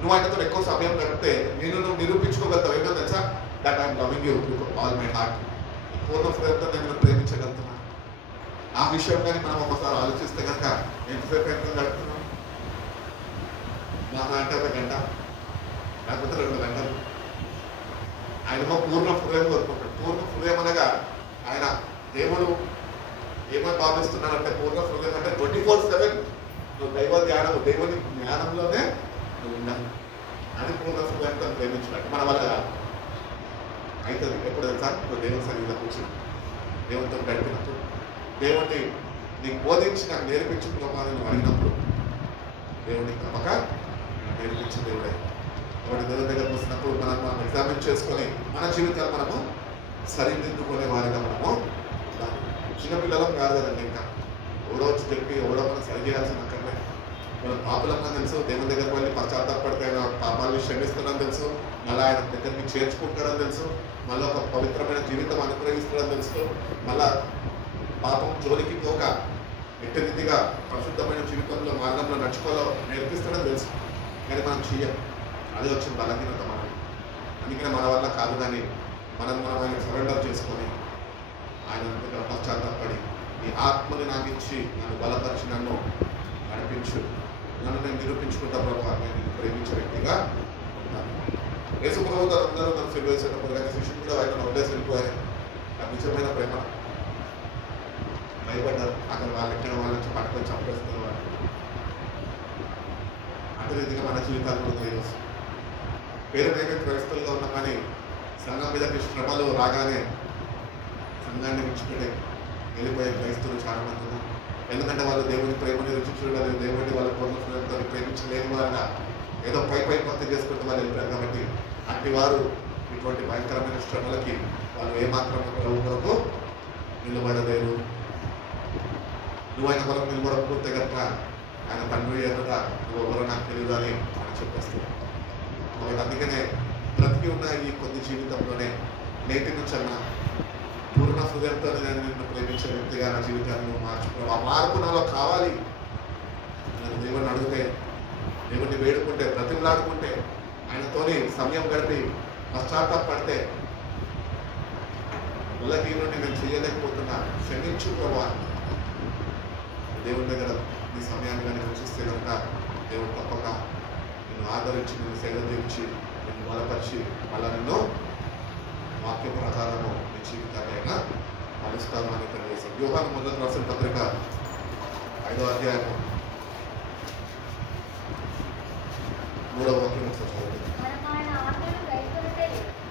నువ్వు ఆయనతో ఎక్కువ సమయం గడిపితే నువ్వు నిరూపించుకోగలుగుతావు. ఏంటో తెలుసా? That I'm loving you with all my heart. పూర్ణ హృదయంతో నేను ప్రేమించగలుగుతున్నా. ఆ విషయం కానీ మనం ఒకసారి ఆలోచిస్తే కనుక ఎంతసేపు ఎంత గడుపుతున్నాం? మా అంటే 1 గంట, లేకపోతే 2 గంటలు. ఆయనమో పూర్ణ హృదయం కోరుకుంటాడు. పూర్ణ హృదయం అనగా ఆయన దేవుడు ఏమని భావిస్తున్నాడంటే, పూర్ణ హృదయం అంటే 24/7 నువ్వు దైవ ధ్యానం, దేవుని జ్ఞానంలోనే నువ్వు ఉండాలి. అది పూర్ణ హృదయంతో ప్రేమించినట్టు మన వల్ల అవుతుంది. ఎప్పుడు తెలుసా? నువ్వు దేవుని సన్నిధిలో కూర్చుని దేవునితో గడిపినప్పుడు, దేవుడిని నీకు బోధించి నాకు నేర్పించుకున్నామని నువ్వు అడిగినప్పుడు దేవుడిని తప్పక నేర్పించిన దేవుడే. వాడి దేవుడి దగ్గరకు వచ్చినప్పుడు మనం ఎగ్జామిన్ చేసుకొని మన జీవితాలు మనము సరిదిద్దుకునే వారిగా మనము ఉండాలి. చిన్నపిల్లలం కాదు కదండి. ఇంకా ఎవడో వచ్చి చెప్పి ఎవడో మనం సరి చేయాల్సిన అక్కర్లే. మనం పాపులంగా తెలుసు, దేవుని దగ్గరకు వెళ్ళి పశ్చాత్తాపడితే ఆయన పాపాలను క్షమిస్తాడని తెలుసు, మళ్ళీ ఆయన దగ్గరికి చేర్చుకుంటాడని తెలుసు, మళ్ళీ ఒక పవిత్రమైన జీవితం అనుగ్రహిస్తాడని తెలుసు, మళ్ళా పాపం జోలికి పోక ఎట్టి రీతిగా పరిశుద్ధమైన జీవితంలో మార్గంలో నడుచుకోవాలో నేర్పిస్తాడని తెలుసు. కానీ మనం చెయ్యం. అదే వచ్చిన బలహీనత మనం. అందుకనే మన వల్ల కాదు. కానీ మనం ఆయన సరెండర్ చేసుకొని ఆయన దగ్గర పశ్చాత్తాపడి, ఈ ఆత్మని నాకు ఇచ్చి నన్ను బలపరిచి నన్ను నడిపించు, నన్ను నేను నిరూపించుకుంటా ప్రభావ, నేను నిన్ను ప్రేమించే వ్యక్తిగా ఉంటాను. యేసు ప్రభువు అందరూ నన్ను సిలువ వేసేటప్పుడు కానీ శిష్యులు కూడా ఆయన వదిలేసి వెళ్ళిపోయారు. ఆ నిజమైన ప్రేమ భయపడ్డారు. అక్కడ వాళ్ళు ఎక్కడ వాళ్ళ నుంచి పట్టుకొని చంపేస్తున్నారు వాళ్ళు. అదే రీతిగా మన జీవితాల్లో ఈరోజు పేరు మీద క్రైస్తవులుగా ఉన్నా కానీ సంఘం మీద శ్రమలు రాగానే సంఘాన్ని విడిచిపెట్టే వెళ్ళిపోయే క్రైస్తవులు చాలా మంది ఉన్నారు. ఎందుకంటే వాళ్ళు దేవుని ప్రేమని రుచి చూడలేదు, దేవుడిని వాళ్ళ పూర్ణతో ప్రేమించలేని వారుగా ఏదో పై భక్తి చేసుకుంటూ వాళ్ళు వెళ్ళిపోయారు. కాబట్టి అట్టి వారు ఇటువంటి భయంకరమైన శ్రమలకి వాళ్ళు ఏమాత్రం ప్రభు కొరకు నిలబడలేరు. నువ్వు ఆయన కొరకు నిలబడకపోతే కనుక ఆయన తండ్రి ఎదుట నువ్వు ఎవరో నాకు తెలియదు అని ఆయన చెప్పేస్తాడు. కాబట్టి అందుకనే బ్రతికి ఉన్న ఈ కొద్ది జీవితంలోనే నేటి నుంచి అన్న పూర్ణ హృదయంతో నేను నిన్ను ప్రేమించే వ్యక్తిగా నా జీవితాన్ని నువ్వు మార్చు. ఆ మార్పు నాలో కావాలి. నేను దేవుడిని అడిగితే, దేవుడిని వేడుకుంటే, బ్రతిమలాడుకుంటే, ఆయనతోని సమయం గడిపి పశ్చాత్తాపడితే, వాళ్ళకి నుండి నేను చేయలేకపోతున్నా, క్షమించు ప్రభా. దేవుడి దగ్గర నీ సమయాన్ని కానీ వెచ్చిస్తే కనుక దేవుడు తప్పక నిన్ను ఆదరించి, నిన్ను సేవ తీర్చి, నిన్ను బలపరిచి, మళ్ళా నిన్ను వాక్య ప్రకారము నీ జీవితాన్ని అయినా మలుస్తాను అని తెలియజేశాను. యోహాను మొదటి రాసిన పత్రిక 5వ అధ్యాయము 3వ వాక్యం ఒకసారి చదవండి.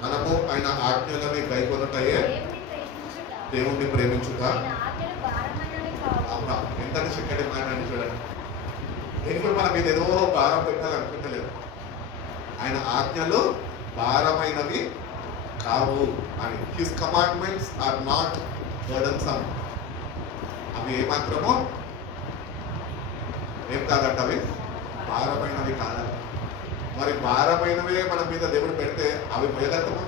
మనము ఆయన ఆజ్ఞలని గైకొనుటయే దేవుణ్ణి ప్రేమించుట. ఎంతటి చక్కటి మాట అని చూడండి. దేవుడు మన మీద ఏదో భారం పెట్టాలనుకుంటలేదు. ఆయన ఆజ్ఞలు భారమైనవి కావు అని. His commandments are not burdensome. అవి ఏమాత్రమో ఏం కాదంట, అవి భారమైనవి కాదంట. మరి భారమైనవే మన మీద దేవుడు పెడితే అవి మోయగలుగుతామా?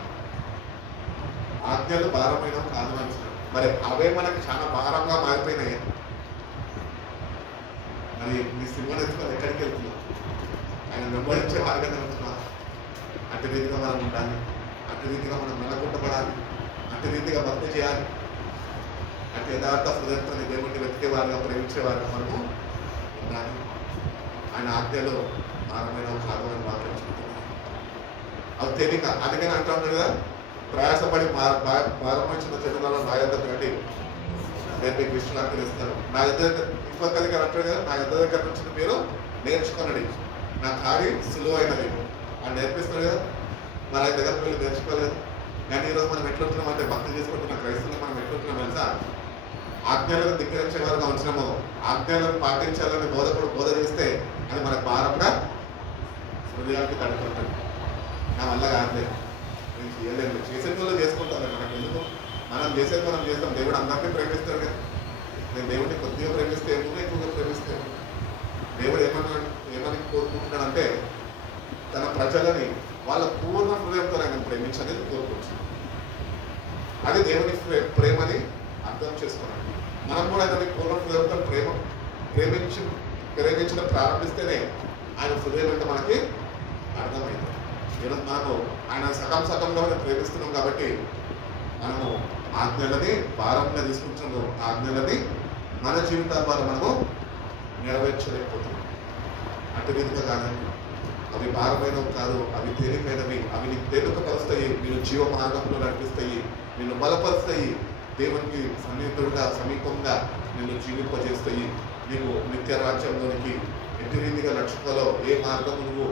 ఆజ్ఞలు భారమైనవి కాదు అని. మరి అవే మనకి చాలా భారంగా మారిపోయినాయి. మరి నీ సింహనెత్తుకొని ఎక్కడికి వెళ్తున్నాం? ఆయన వెంబడించే మార్గాన్ని వెళ్తున్నా. అటు రీతిగా మనం ఉండాలి, అటు రీతిగా మనం నెలకొట్టబడాలి, అటు రీతిగా భక్తి చేయాలి, అటు యథార్థ హృదయంతో దేవుడిని వెతికేవారుగా, ప్రేమించేవారుగా మనము ఉండాలి. ఆయన ఆజ్ఞలో భారమైన కాదు అని వాక్యం చెప్తున్నాను. అవి తేలిక. అందుకని అంటాను కదా, ప్రయాసపడి భారం వచ్చిన జనులలో నా యొద్దకు రండి, నేను మీకు విశ్రాంతిని ఇస్తాను. నా యొద్ద ఇంకొక దగ్గర అంటాడు కదా, నా యొద్ద దగ్గర నుంచి మీరు నేర్చుకోనండి, నా కాడి సులువైనది అని నేర్పిస్తాడు కదా. మరి ఆయన దగ్గర మీరు నేర్చుకోలేదు. కానీ ఈరోజు మనం ఎట్లుంటున్నాం అంటే, భక్తి చేసుకుంటున్న క్రైస్తవులు మనం ఎట్లుంటున్నాం తెలుసా? ఆజ్ఞలను ధిక్కరించే వారుగా ఉంచినాము. ఆజ్ఞలను పాటించాలని బోధకుడు బోధ చేస్తే అది మనకు భారంగా హృదయానికి తడుతుంటుంది. నా వల్ల కాదులేదు, నేను చేయలేదు. చేసే వాళ్ళు చేసుకుంటారు. మనకు ఎందుకు? మనం చేసేది మనం చేస్తాం. దేవుడు అందరినీ ప్రేమిస్తాడు కదా. నేను దేవుడిని కొద్దిగా ప్రేమిస్తే ఏమో, ఎక్కువగా ప్రేమిస్తే దేవుడు ఏమని కోరుకుంటున్నాడంటే, తన ప్రజలని వాళ్ళ పూర్ణ హృదయంతో ఆయన ప్రేమించనేది కోరుకుంటున్నాడు. అది దేవుని ప్రేమని అర్థం చేసుకున్నాడు. మనం కూడా ఆయన పూర్ణ హృదయంతో ప్రేమించడం ప్రారంభిస్తేనే ఆయన హృదయం అంటే మనకి అర్థమైంది. ఈరోజు మనము ఆయన సగంలో ప్రేమిస్తున్నాం కాబట్టి మనము ఆజ్ఞలని భారంగా తీసుకుంటున్నాము. ఆజ్ఞలని మన జీవితాల ద్వారా మనము నెరవేర్చలేకపోతున్నాం. అటు రీతిగా కాదండి. అవి భారమైనవి కాదు, అవి తేలికైనవి. అవి నీకు తేలికపరుస్తాయి, మీరు జీవ మార్గంలో నడిపిస్తాయి, నిన్ను బలపరుస్తాయి, దేవునికి సన్నిహితుడుగా సమీపంగా నిన్ను జీవింపజేస్తాయి. నీవు నిత్య రాజ్యంలోనికి ఎట్టి రీతిగా నడుచుకోవాలో, ఏ మార్గము నువ్వు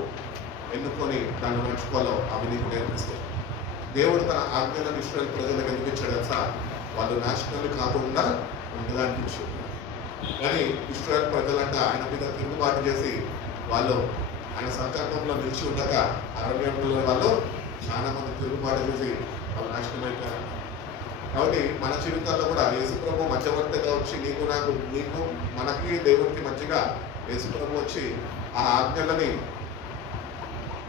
ఎన్నుకొని దాన్ని నడుచుకోవాలో అవి నీకు నేర్పిస్తాయి. దేవుడు తన ఆజ్ఞలను ఇశ్రాయేలు ప్రజలకు ఎందుకు ఇచ్చాడు తెలుసా? వాళ్ళు నాశనాలు కాకుండా ఉండడానికి ఇచ్చాడు. కానీ ఇశ్రాయేలు ప్రజలంట ఆయన మీద తిరుగుబాటు చేసి వాళ్ళు ఆయన సంకల్పంలో నిలిచి ఉండక అరణ్యంలో వాళ్ళు చాలా మంది తిరుగుబాటు చేసి వాళ్ళు నాశనం అయిపోయారు. కాబట్టి మన జీవితాల్లో కూడా యేసుప్రభు మధ్యవర్తిగా వచ్చి నీకు మనకి దేవుడికి మధ్యగా యేసుప్రభు వచ్చి ఆ ఆజ్ఞలని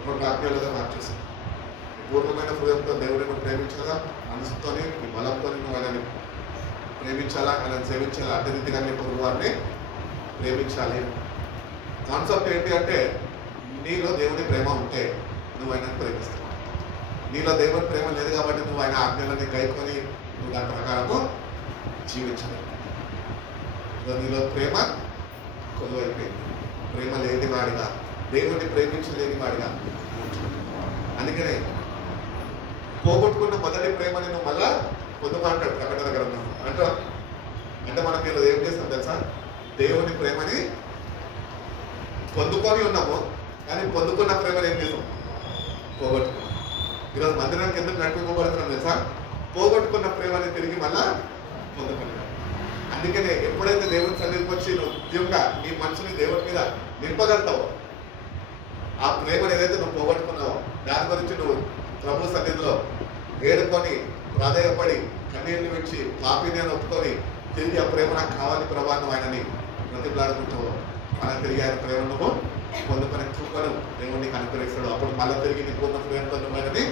2 ఆజ్ఞలుగా మార్చేశారు. పూర్ణమైన హృదయంతో దేవుడిని ప్రేమించాలా, మనసుతోని నీ బలంతో నువ్వు ఆయనని ప్రేమించాలా, ఆయనను సేవించాలా, అదే రీతిగా నీ పొరుగు వారిని ప్రేమించాలి. కాన్సెప్ట్ ఏంటి అంటే, నీలో దేవుడి ప్రేమ ఉంటే నువ్వు ఆయనను ప్రేమిస్తావు. నీలో దేవుడి ప్రేమ లేదు కాబట్టి నువ్వు ఆయన ఆజ్ఞలని గైకొని నువ్వు దాని ప్రకారము జీవించలేవు. నీలో ప్రేమ కొలువైపోయింది. ప్రేమ లేని వాడిగా, దేవుడిని ప్రేమించలేని వాడిగా. అందుకనే పోగొట్టుకున్న మొదటి ప్రేమని నువ్వు మళ్ళా పొందుమంటాడు ప్రకటన గ్రంథం అంటారు. అంటే మనం మీరు ఏం చేస్తాం తెలుసా? దేవుని ప్రేమని పొందుకొని ఉన్నాము, కానీ పొందుకున్న ప్రేమను ఏం చేస్తాం? పోగొట్టుకున్నాం. ఈరోజు మందిరానికి ఎందుకు నడిపింపబడుతున్నాం తెలుసా? పోగొట్టుకున్న ప్రేమని తిరిగి మళ్ళా పొందుకున్నాం. అందుకనే ఎప్పుడైతే దేవుని సన్నిధికి వచ్చి నువ్వు ఉద్యోగంగా నీ మనసుని దేవుడి మీద నింపగలుగుతావో, ఆ ప్రేమను ఏదైతే నువ్వు పోగొట్టుకున్నావో దాని గురించి నువ్వు ప్రభు సన్నిధిలో వేడుకొని ప్రాధేయపడి కన్నీళ్ళు విడిచి పాపిని ఒప్పుకొని తిరిగి ఆ ప్రేమ నాకు కావాలి ప్రభా నువ్వు ఆయనని బ్రతిమలాడుకుంటావో, మళ్ళీ తిరిగి ఆయన ప్రేమ నువ్వు పొందుకునే కృపను దేవుడిని కనుకరిస్తాడు. అప్పుడు మళ్ళీ తిరిగి నీ పూర్ణ ప్రేమతో నువ్వు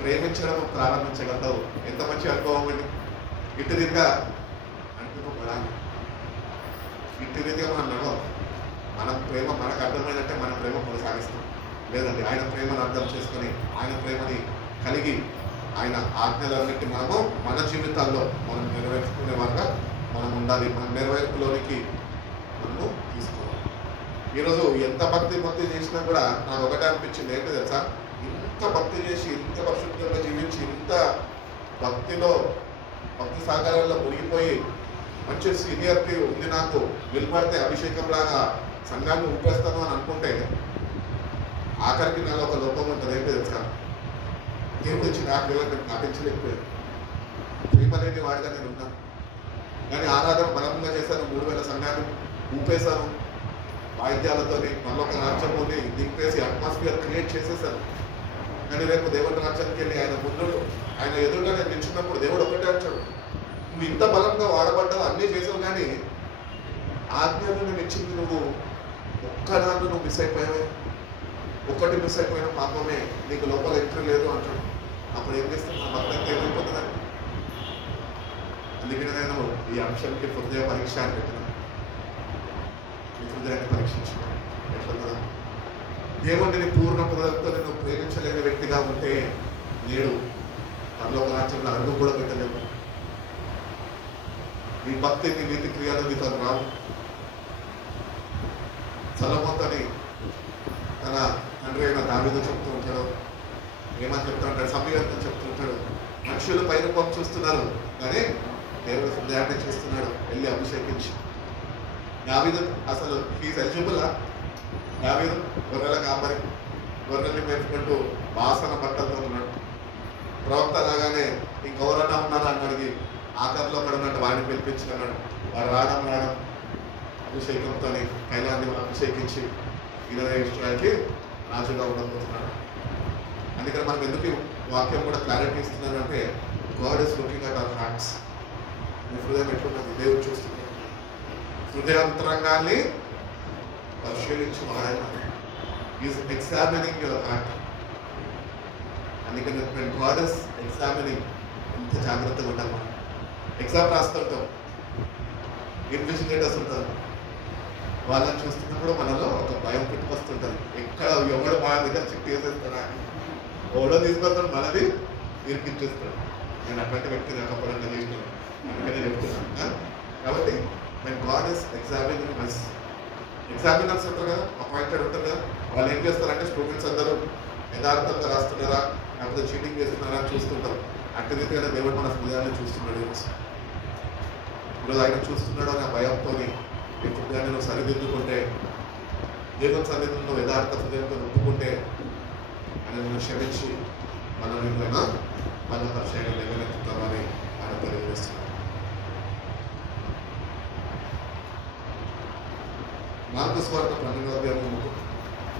ప్రేమించడం ప్రారంభించగలుగుతావు. ఎంత మంచి అనుభవం అండి. ఇటు రీతిగా అనుకోబడాలి, ఇటు రీతిగా మనం నడవాలి. మన ప్రేమ మనకు అర్థమైనట్టే మన ప్రేమ కొనసాగిస్తాం. లేదండి, ఆయన ప్రేమను అర్థం చేసుకొని ఆయన ప్రేమని కలిగి ఆయన ఆజ్ఞలన్నింటి మనము మన జీవితాల్లో మనం నెరవేర్చుకునే వారుగా మనం ఉండాలి. మన నెరవేర్పులోనికి మనము తీసుకోవాలి. ఈరోజు ఎంత భక్తి చేసినా కూడా నాకు ఒకటే అనిపించింది, ఏంటి తెలుసా, ఇంత భక్తి చేసి ఇంత పరిశుద్ధంగా జీవించి ఇంత భక్తి సాగరాల్లో మునిగిపోయి మంచి సీనియర్టీ ఉంది, నాకు నిలబడితే అభిషేకం లాగా సంఘాన్ని ఊపేస్తాను అని అనుకుంటే ఆఖరికి నాలో ఒక లోపం ఉంటుంది. ఏంటి తెలుసా, దేవుడు వచ్చి నాకు నేను పాటించలేకపోయాను. ప్రేమ లేని వాడిగా నేను ఉన్నాను. కానీ ఆరాధన బలంగా చేశాను, 3000 సంఘాన్ని ఊపేశాను, వాయిద్యాలతో మళ్ళొక రాజ్యంలోని దింపేసి అట్మాస్ఫియర్ క్రియేట్ చేసేసాను. కానీ రేపు దేవుడి రాజ్యానికి వెళ్ళి ఆయన ముందు ఆయన ఎదురుగా నేను నిల్చున్నప్పుడు దేవుడు ఒకటే అంటాడు, నువ్వు ఇంత బలంగా వాడబడ్డావు, అన్నీ చేసావు, కానీ ఆజ్ఞలు నేను ఇచ్చింది నువ్వు ఒక్కదాన్ని నువ్వు మిస్ అయిపోయావే, ఒక్కటి మిస్ అయిపోయిన పాపమే, నీకు లోపల ఎంట్రీ లేదు అంటాడు. అప్పుడు ఏం చేస్తాను, నా భక్తి ఏమైపోతుందని. అందుకనే నేను ఈ అంశానికి హృదయ పరీక్ష అని పెట్టినాను. ఈ హృదయాన్ని పరీక్షించిన ఎట్లా దేవుడిని పూర్ణ హృదయంతో నేను ప్రేమించలేని వ్యక్తిగా ఉంటే నేడు పరలోక రాజ్యంలో అడుగు కూడా పెట్టలేవు. నీ భక్తి నీ నీతి క్రియలు నీతో రావు. సొలొమోనుతోని తన తండ్రి అయిన దావీదు చెప్తూ ఉంటాడు, ఏమని చెప్తూ ఉంటాడు, సమయంతో చెప్తూ ఉంటాడు, మనుషులు పైన పంపు చూస్తున్నారు కానీ దేవుడు హృదయాన్ని చూస్తున్నాడు, వెళ్ళి అభిషేకించి. దావీదు అసలు హీజ్ ఎలిజిబుల్. దావీదు గొర్రెల కాపరి, గొర్రెల్ని పెంచుకుంటూ వాసన బట్టలతో ఉన్నాడు. ప్రవక్త లాగానే ఇంకెవరన్నా ఉన్నారా అని అడిగి ఆఖరిలో పడినట్టు వాడిని పిలిపించుకున్నాడు. వాడు రావడం అభిషేకంతో కైలాన్ని అభిషేకించి 20 ఇష్టాలకి రాజుగా ఉండబోతున్నాడు. అందుకని మనకు ఎందుకు వాక్యం కూడా క్లారిటీ ఇస్తున్నారంటే, God is looking at our hearts. మీ హృదయం ఎట్లున్నది దేవుడు చూస్తున్నాడు. హృదయాంతరంగాన్ని పరిశీలించి ఆయన ఈజ్ ఎగ్జామినింగ్ యువర్ హార్ట్. అందుకని గాడ్ ఇస్ ఎగ్జామినింగ్. ఎంత జాగ్రత్తగా ఉండాలి మనం. ఎగ్జామ్ రాస్తుంటాం, ఇన్వెస్టిగేటర్స్ ఉంటారు, వాళ్ళని చూస్తున్నప్పుడు మనలో ఒక భయం పుట్టుకొస్తుంటుంది. ఎక్కడ ఎవడు మన దగ్గర చెక్ చేసేస్తాడా, ఎవడో తీసుకొస్తాడు, మనది ఇరికిచ్చేస్తాడు. నేను అటువంటి వ్యక్తి నాకు అప్పుడంగా చేసినాను, అందుకనే చెప్తున్నాను. కాబట్టి మేము God is examining us. Examiners ఉంటారు కదా, అపాయింటెడ్ ఉంటారు కదా, వాళ్ళు ఏం చేస్తారంటే స్టూడెంట్స్ అందరూ యథార్థంగా రాస్తున్నారా లేకపోతే చీటింగ్ చేస్తున్నారా అని చూస్తుంటారు. అట్టి రీతిగా దేవుడు మన హృదయాన్ని చూస్తున్నాడు. ఈరోజు ఆయన చూస్తున్నాడు అనే భయంతో ఈ హృదయాన్ని నువ్వు సరిదిద్దుకుంటే, దేవుని సన్నిధిలో నువ్వు యథార్థ హృదయంతో ఒప్పుకుంటే ఆయన నిన్ను క్షమించి మనల్ని బలపరిచయం లేవనెత్తుతామని ఆయన తెలియజేస్తున్నాడు. మార్కు సువార్త 12వ అధ్యాయం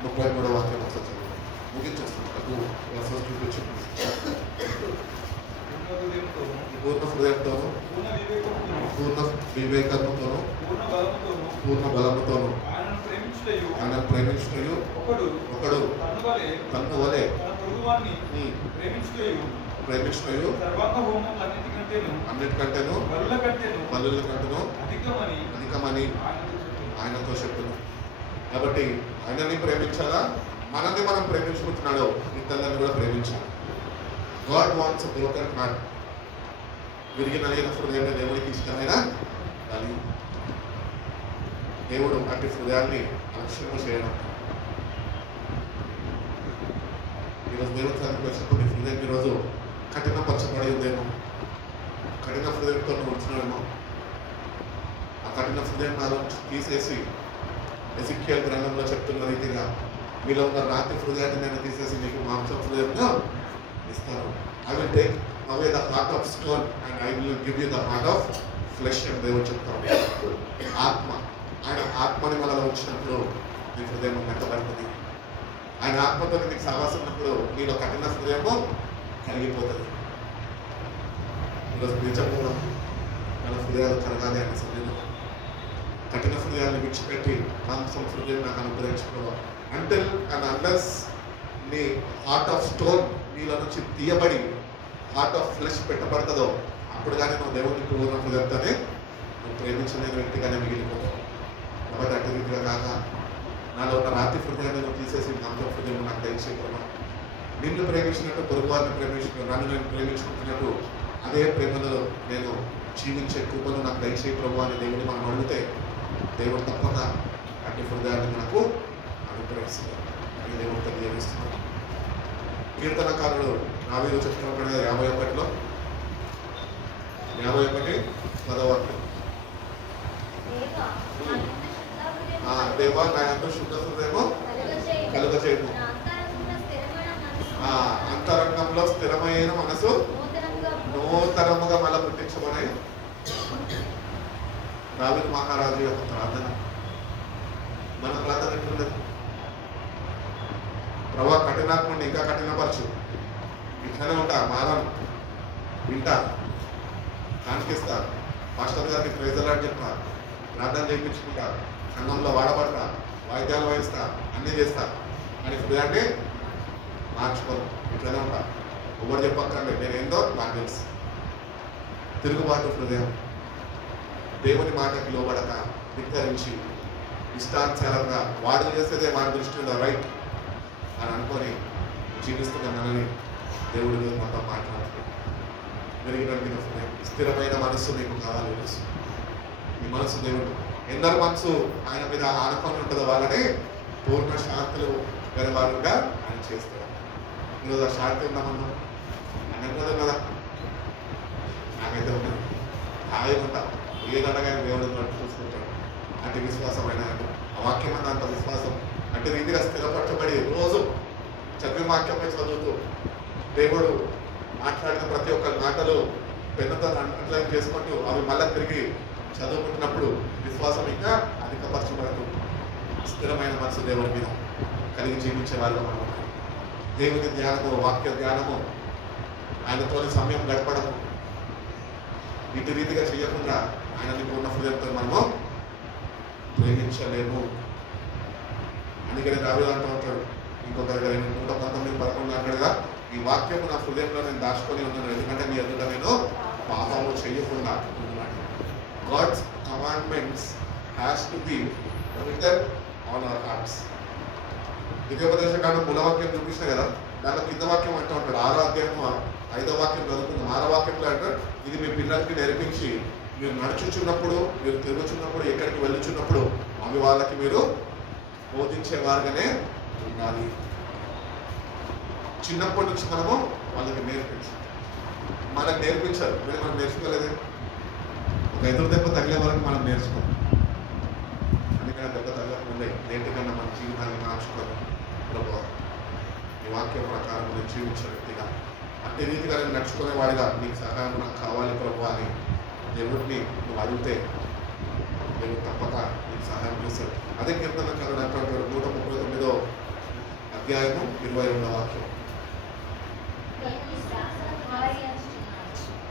33వ వాక్యం ఒకసారి చదువు ముగించేస్తున్నాను. చూపించింది పూర్ణ హృదయంతోను, పూర్ణ వివేకంతోను, పూర్ణ బలముతోను ఆయన ప్రేమించుటయు ఒకడు తన్ను వలె ప్రేమించుటయు అన్నిటికంటేను బలుల కంటేను అధికమని ఆయనతో చెప్తున్నాం. కాబట్టి ఆయనని ప్రేమించాలా, మనల్ని మనం ప్రేమించుకుంటున్నాడు, ఇతరులను కూడా ప్రేమించాలి. God wants broken heart. విరిగిన హృదయంగా దేవుడికి ఇష్టమైన బలి. దేవుడు అట్టి హృదయాన్ని అలక్ష్యము చేయడం. ఈరోజు దేవుడి సన్నిధికి వచ్చినప్పుడు నీ హృదయం ఈరోజు కఠినపరచబడి ఉందేమో, కఠిన హృదయంతో నువ్వు ఉంటున్నావేమో. ఆ కఠిన హృదయం నాలో తీసేసి ఎజిక్యల్ గ్రంథంలో చెప్తున్న రీతిగా మీలో ఉన్న రాతి హృదయాన్ని నేను తీసేసి మీకు మాంసం హృదయంగా ఇస్తాను. I will take away the heart of stone and I will give you the heart of flesh అని దేవుడు చెప్తాడు. ఆత్మ, ఆయన ఆత్మని మనలో వచ్చినప్పుడు నీ హృదయం మెత్తబడుతుంది. ఆయన ఆత్మతో నీకు సహవాసం ఉన్నప్పుడు నీలో కఠిన హృదయము కరిగిపోతుంది. ఈరోజు నిజంగా మన హృదయాలు కరగాలి అనే సమయంలో కఠిన హృదయాన్ని విడిచిపెట్టి మాంసం హృదయం నాకు అనుగ్రహించు ప్రభా. అంటిల్ అండ్ అన్లెస్ నీ హార్ట్ ఆఫ్ స్టోన్ నీలో నుంచి తీయబడి హార్ట్ ఆఫ్ ఫ్లెష్ పెట్టబడుతుందో అప్పుడు కానీ నువ్వు దేవుడిని పూర్ణ హృదయంతోనే నువ్వు ప్రేమించలేని వ్యక్తిగానే మిగిలిపోతావు. కాబట్టి అటు రీతిగా కాక నాలో ఉన్న రాతి హృదయాన్ని నువ్వు తీసేసి మాంసం హృదయం నాకు దయచే ప్రభా. నిన్ను ప్రేమించినట్టు పొరుగు వారిని ప్రేమించిన నన్ను నేను ప్రేమించుకుంటున్నట్టు అదే ప్రేమలో నేను జీవించే కృపను నాకు దయచే ప్రభు అని దేవుడిని మనం అడిగితే దేవుడు తప్పక అట్టి హృదయాన్ని మనకు అనుగ్రహిస్తారు అని దేవుడు తెలియజేస్తున్నాడు. కీర్తనకారుడు నావీరు చెప్తున్నప్పుడు 51లో 51 దేవా నా యందు శుద్ధ హృదయము కలుగ చేయము, అంతరంగంలో స్థిరమైన మనసు నూతనముగా మళ్ళా పుట్టించమని దావీదు మహారాజు యొక్క ప్రార్థన. మన ప్రార్థన ఎట్లున్నది? ప్రభా కఠినాత్ముడిని ఇంకా కఠినపరచు, ఇట్లనే ఉంటా మారాను, వింటా, కానికిస్తా, మాస్టర్ గారికి ప్రైజలాట్ చెప్తా, ప్రార్థన చేయించుకుంటా, సంఘంలో వాడబడతా, వాయిద్యాలు వాయిస్తా, అన్నీ చేస్తా అని హృదయాన్ని మార్చుకోను, ఇట్లనే ఉంటా. ఎవరు చెప్పక్కర్లేదు, నేనేందో నాకు తెలుసు. తిరుగుబాటు హృదయం, దేవుని మాటకి లోబడక ధిక్కరించి ఇష్టానుసారంగా వాడు చేసేదే వాడి దృష్టిలో రైట్ అని అనుకొని జీవిస్తున్న మనల్ని దేవుడి మొత్తం మాట్లాడుతున్నాడు. పెరిగినట్టు హృదయం, స్థిరమైన మనస్సు మీకు కావాలి. తెలుసు ఈ మనస్సు దేవుడు ఎందరు మనసు ఆయన మీద ఆనుకొని ఉంటుందో వాళ్ళని పూర్ణ శాంతులు గలవారుగా ఆయన చేస్తాడు. ఈరోజు ఆ శాంతి ఉందామన్నా అన్నది కదా, నాకైతే ఉన్నది హాయిగా ఉంటా, ఏదనగా దేవుడు చూసుకుంటాడు. అంటే విశ్వాసమైన ఆ వాక్యం అన్న అంత విశ్వాసం అంటే రీతిగా స్థిరపరచబడి రోజు చదివి వాక్యమే చదువుతూ దేవుడు మాట్లాడిన ప్రతి ఒక్క మాటలు పెద్దతో అండర్లైన్ చేసుకుంటూ అవి మళ్ళీ తిరిగి చదువుకుంటున్నప్పుడు విశ్వాసం ఇంకా అధికపరచబడుతూ స్థిరమైన మనసు దేవుడి మీద కలిగి జీవించే వాళ్ళు మనం. దేవుని ధ్యానము, వాక్య ధ్యానము, ఆయనతో సమయం గడపడము, ఇటు రీతిగా చేయకుండా ఆయనని పూర్ణ హృదయంతో మనము ప్రేమించలేము. అందుకని దావీదు అంటూ ఉంటాడు ఇంకొక 119:11 అన్నాడుగా, ఈ వాక్యము నా హృదయంలో నేను దాచుకొని ఉన్నాను, ఎందుకంటే నీ ఎదుట నేను పాపము చేయకుండా ఉన్నాను. God's commandments has to be written on our hearts. ద్వితీయోపదేశకాండం మూల వాక్యం చూపిస్తాయి కదా, దాంట్లో కింద వాక్యం అంటూ ఉంటాడు 6వ అధ్యాయము 5వ వాక్యం చదువుకుందాం. 6వ వాక్యంలో అంటారు, ఇది మీ పిల్లలకి నేర్పించి మీరు నడుచుచున్నప్పుడు, మీరు తిరుగుచున్నప్పుడు, ఎక్కడికి వెళ్ళుచున్నప్పుడు అవి వాళ్ళకి మీరు బోధించేవారుగానే ఉండాలి. చిన్నప్పటి నుంచి మనము వాళ్ళకి నేర్పించాలి. మనకు నేర్పించారు, మరి మనం నేర్చుకోలేదే. ఒక ఎదురు దెబ్బ తగిలే వరకు మనం నేర్చుకోం. అందుకని దెబ్బ తగలకుండా నేటికన్నా మన జీవితాన్ని మార్చుకోవాలి. ప్రభు ఈ వాక్యం ప్రకారం నేను జీవించే వ్యక్తిగా అట్టి రీతిగా నేను నడుచుకునేవాడిగా నీకు సహాయం నాకు కావాలి ప్రభు అని దేవుడిని నువ్వు అడిగితే దేవుడు తప్పక నీకు సహాయం చేస్తాడు. అదే కీర్తనకారుడు అంటాడు 139వ అధ్యాయము 22వ వాక్యం.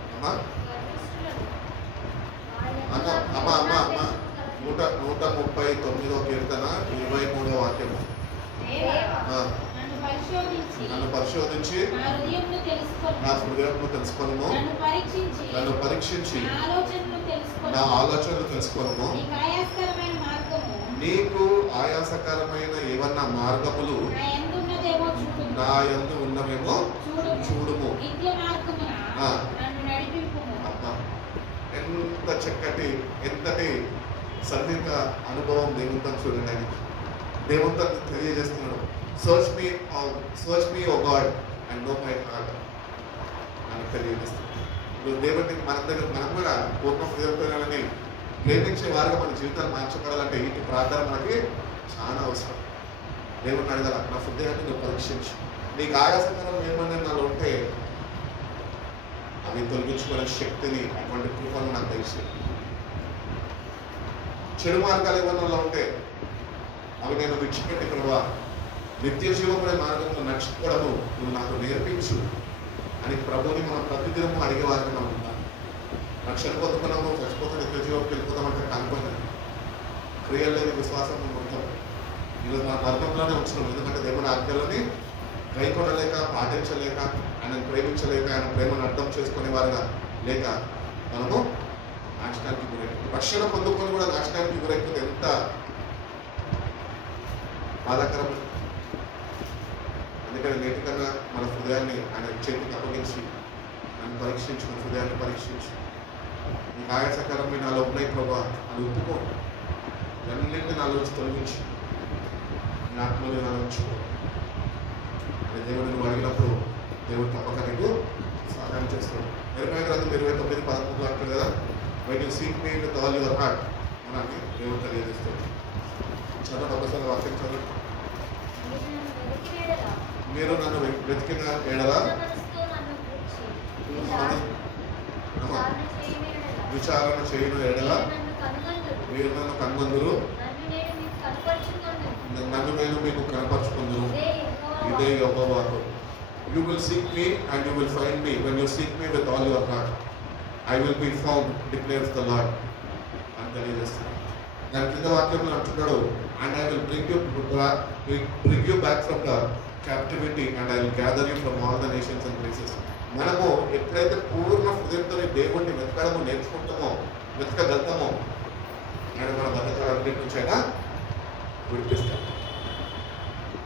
అమ్మ 139వ కీర్తన 23వ వాక్యము. నన్ను పరిశోధించి నా హృదయంను తెలుసుకొనుము, నన్ను పరీక్షించి నా ఆలోచనలు తెలుసుకొనుము, నీకు ఆయాసకరమైన ఏమన్నా మార్గములు నా యందు ఉన్నవేమో చూడుము. ఎంత చక్కటి ఎంతటి సన్నిహిత అనుభవం దేవునితో చూడండి. ఆయన దేవునితో తెలియజేస్తున్నాడు, search me O God and know my heart అని తెలియజేస్తున్నాడు. ఇప్పుడు దేవుడిని మన దగ్గర మనం కూడా పూర్ణ హృదయంతోనే ప్రేమించే వారుగా మన జీవితాన్ని మార్చబడాలంటే ఇటు ప్రార్థన మనకి చాలా అవసరం. దేవుడిని అడగాల, నా హృదయాన్ని నువ్వు పరీక్షించు, నీకు ఆయాసకరం ఏమన్నా నాలో ఉంటే అవి తొలగించుకునే శక్తిని, అటువంటి కృపను నాకు తెలుసు. చెడు మార్గాలు ఏమన్నా ఉంటే అవి నేను విడిచిపెట్టి ప్రభా నిత్య జీవపడే మార్గంలో నడుచుకోవడము నువ్వు నాకు నేర్పించు అని ప్రభుని మనం ప్రతిదినము అడిగేవారిని మనం ఉంటాం. రక్షణ పొందుకున్నాము, చచ్చిపోతే నిత్య జీవం వెళ్ళిపోతామంటే కానుకోలేదు. క్రియలు లేని విశ్వాసం ఉంటాం. ఈరోజు మన మర్మంలోనే ఉంచున్నాం. ఎందుకంటే దేవుని ఆజ్ఞలని గైకొనలేక, పాటించలేక, ఆయనను ప్రేమించలేక, ఆయన ప్రేమను అర్థం చేసుకునే వారుగా లేక మనము నాశనానికి గురైపోతాం. రక్షణ పొందుకొని కూడా నాశనానికి గురైపోతే ఎంత బాధాకరం. అందుకని నేటికన్నా మన హృదయాన్ని ఆయన చేతికి అప్పగించి నన్ను పరీక్షించు, మన హృదయాన్ని పరీక్షించు. నీకు ఆయాసకరమైన నాలో ఉన్నాయి ప్రభా అని ఒప్పుకో. అన్నింటినీ నాలో నుంచి తొలగించి నీ ఆత్మని నాలో ఉంచుకో. దేవుడు నువ్వు అడిగినప్పుడు దేవుడు తప్పక నీకు సహాయం చేస్తాడు. ఇరవై గ్రంథం 29:13 అంటారు కదా, when you seek me with all your heart అని దేవుడు తెలియజేస్తాడు. చదవండి ఒకసారి వాక్యం చదవండి. మీరు నన్ను వెతికిన ఎడల విచారణ చేయను ఎడల మీరు నన్ను కనుగొందురు, నన్ను నేను మీకు కనపరుచుకుందును. ఇదే యెహోవా వాక్కు. You will seek me and you will find me when you seek me with all your heart. I will be found, declares the Lord. అని తెలియజేస్తున్నాడు. దాని కింద వాక్యంలో అంటున్నాడు, and I will bring you back from the captivity and I will gather you from all the nations and places. మనము ఎప్పుడైతే పూర్ణ హృదయంతో దేవుణ్ణి వెతకడము నేర్చుకుంటామో, వెతకగలుగుతామో, ఆయన మన బతకాలన్నిటి నుంచి అయినా విడిపిస్తాడు.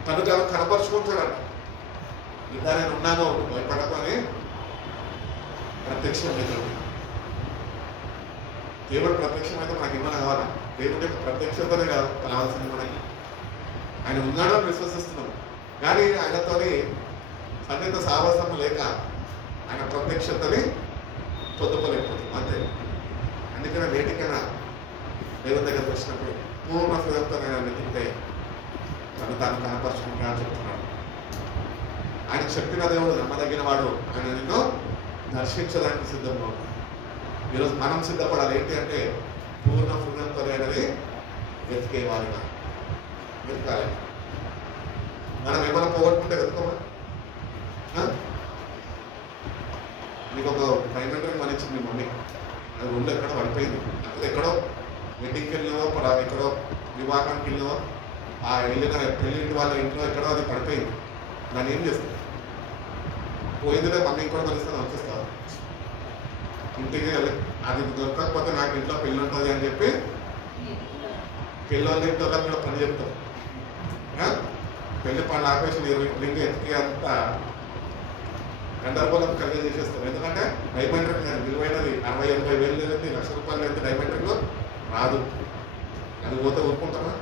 తను కనపరుచుకుంటాడట. ఇంకా నేను ఉన్నాను, భయపడకొని ప్రత్యక్షం అవుతాడు. దేవుడు ప్రత్యక్షం అయితే మనకి ఏమైనా కావాలా? దేవుడి యొక్క ప్రత్యక్షతనే కావాల్సింది మనకి. ఆయన ఉన్నాడు అని విశ్వసిస్తున్నాం, కానీ ఆయనతోని సన్నిహిత సావాసం లేక ఆయన ప్రత్యక్షతని పొందుకోలేకపోతున్నాం అంతే. అందుకనే నేటికైనా దేవుని దగ్గరకు వచ్చినప్పుడు పూర్ణ హృదయంతో నేను వెతికితే తాను కనపరుచుకుంటా అని చెప్తున్నాడు. ఆయన చెప్పిన దేవుడు నమ్మదగిన వాడు. ఆయన నిన్ను దర్శించడానికి సిద్ధంగా ఉన్నాడు. ఈరోజు మనం సిద్ధపడాలి. ఏంటి అంటే పూర్ణ హృదయంతో అనేది వెతికేవారుగా వెతకాలి. మనం ఏమైనా పోగొట్టుకుంటే వెతుకోమా? నీకు ఒక $500 మనీ ఇచ్చింది మీ మమ్మీ, అది ఒళ్ళు ఎక్కడో పడిపోయింది. అక్కడ ఎక్కడో వెడ్డింగ్కి వెళ్ళినవో, ఎక్కడో వివాహానికి వెళ్ళినవో, ఆ వెళ్ళిన పెళ్ళింటి వాళ్ళ ఇంట్లో ఎక్కడో అది పడిపోయింది. దాన్ని ఏం చేస్తుంది? పోయిందిలే, మమ్మీ ఇంకోటి తెలుస్తుంది, వచ్చేస్తావు ఇంటికి వెళ్ళి. అది దొరకకపోతే నాకు ఇంట్లో పెళ్ళి ఉంటుంది అని చెప్పి పెళ్ళి ఇంట్లో కూడా పని చెప్తాం. పెళ్లి పనులు ఆపేసి లింగ ఎత్తికి అంత గందరగోళం కలిగే చేసేస్తాం. ఎందుకంటే డైమండ్ రింగ్ విలువైనది 60-80 వేలు లేదండి, ₹1,00,000 అయితే డైమండ్ రింగ్ రాదు. అది పోతే ఊరుకుంటామా?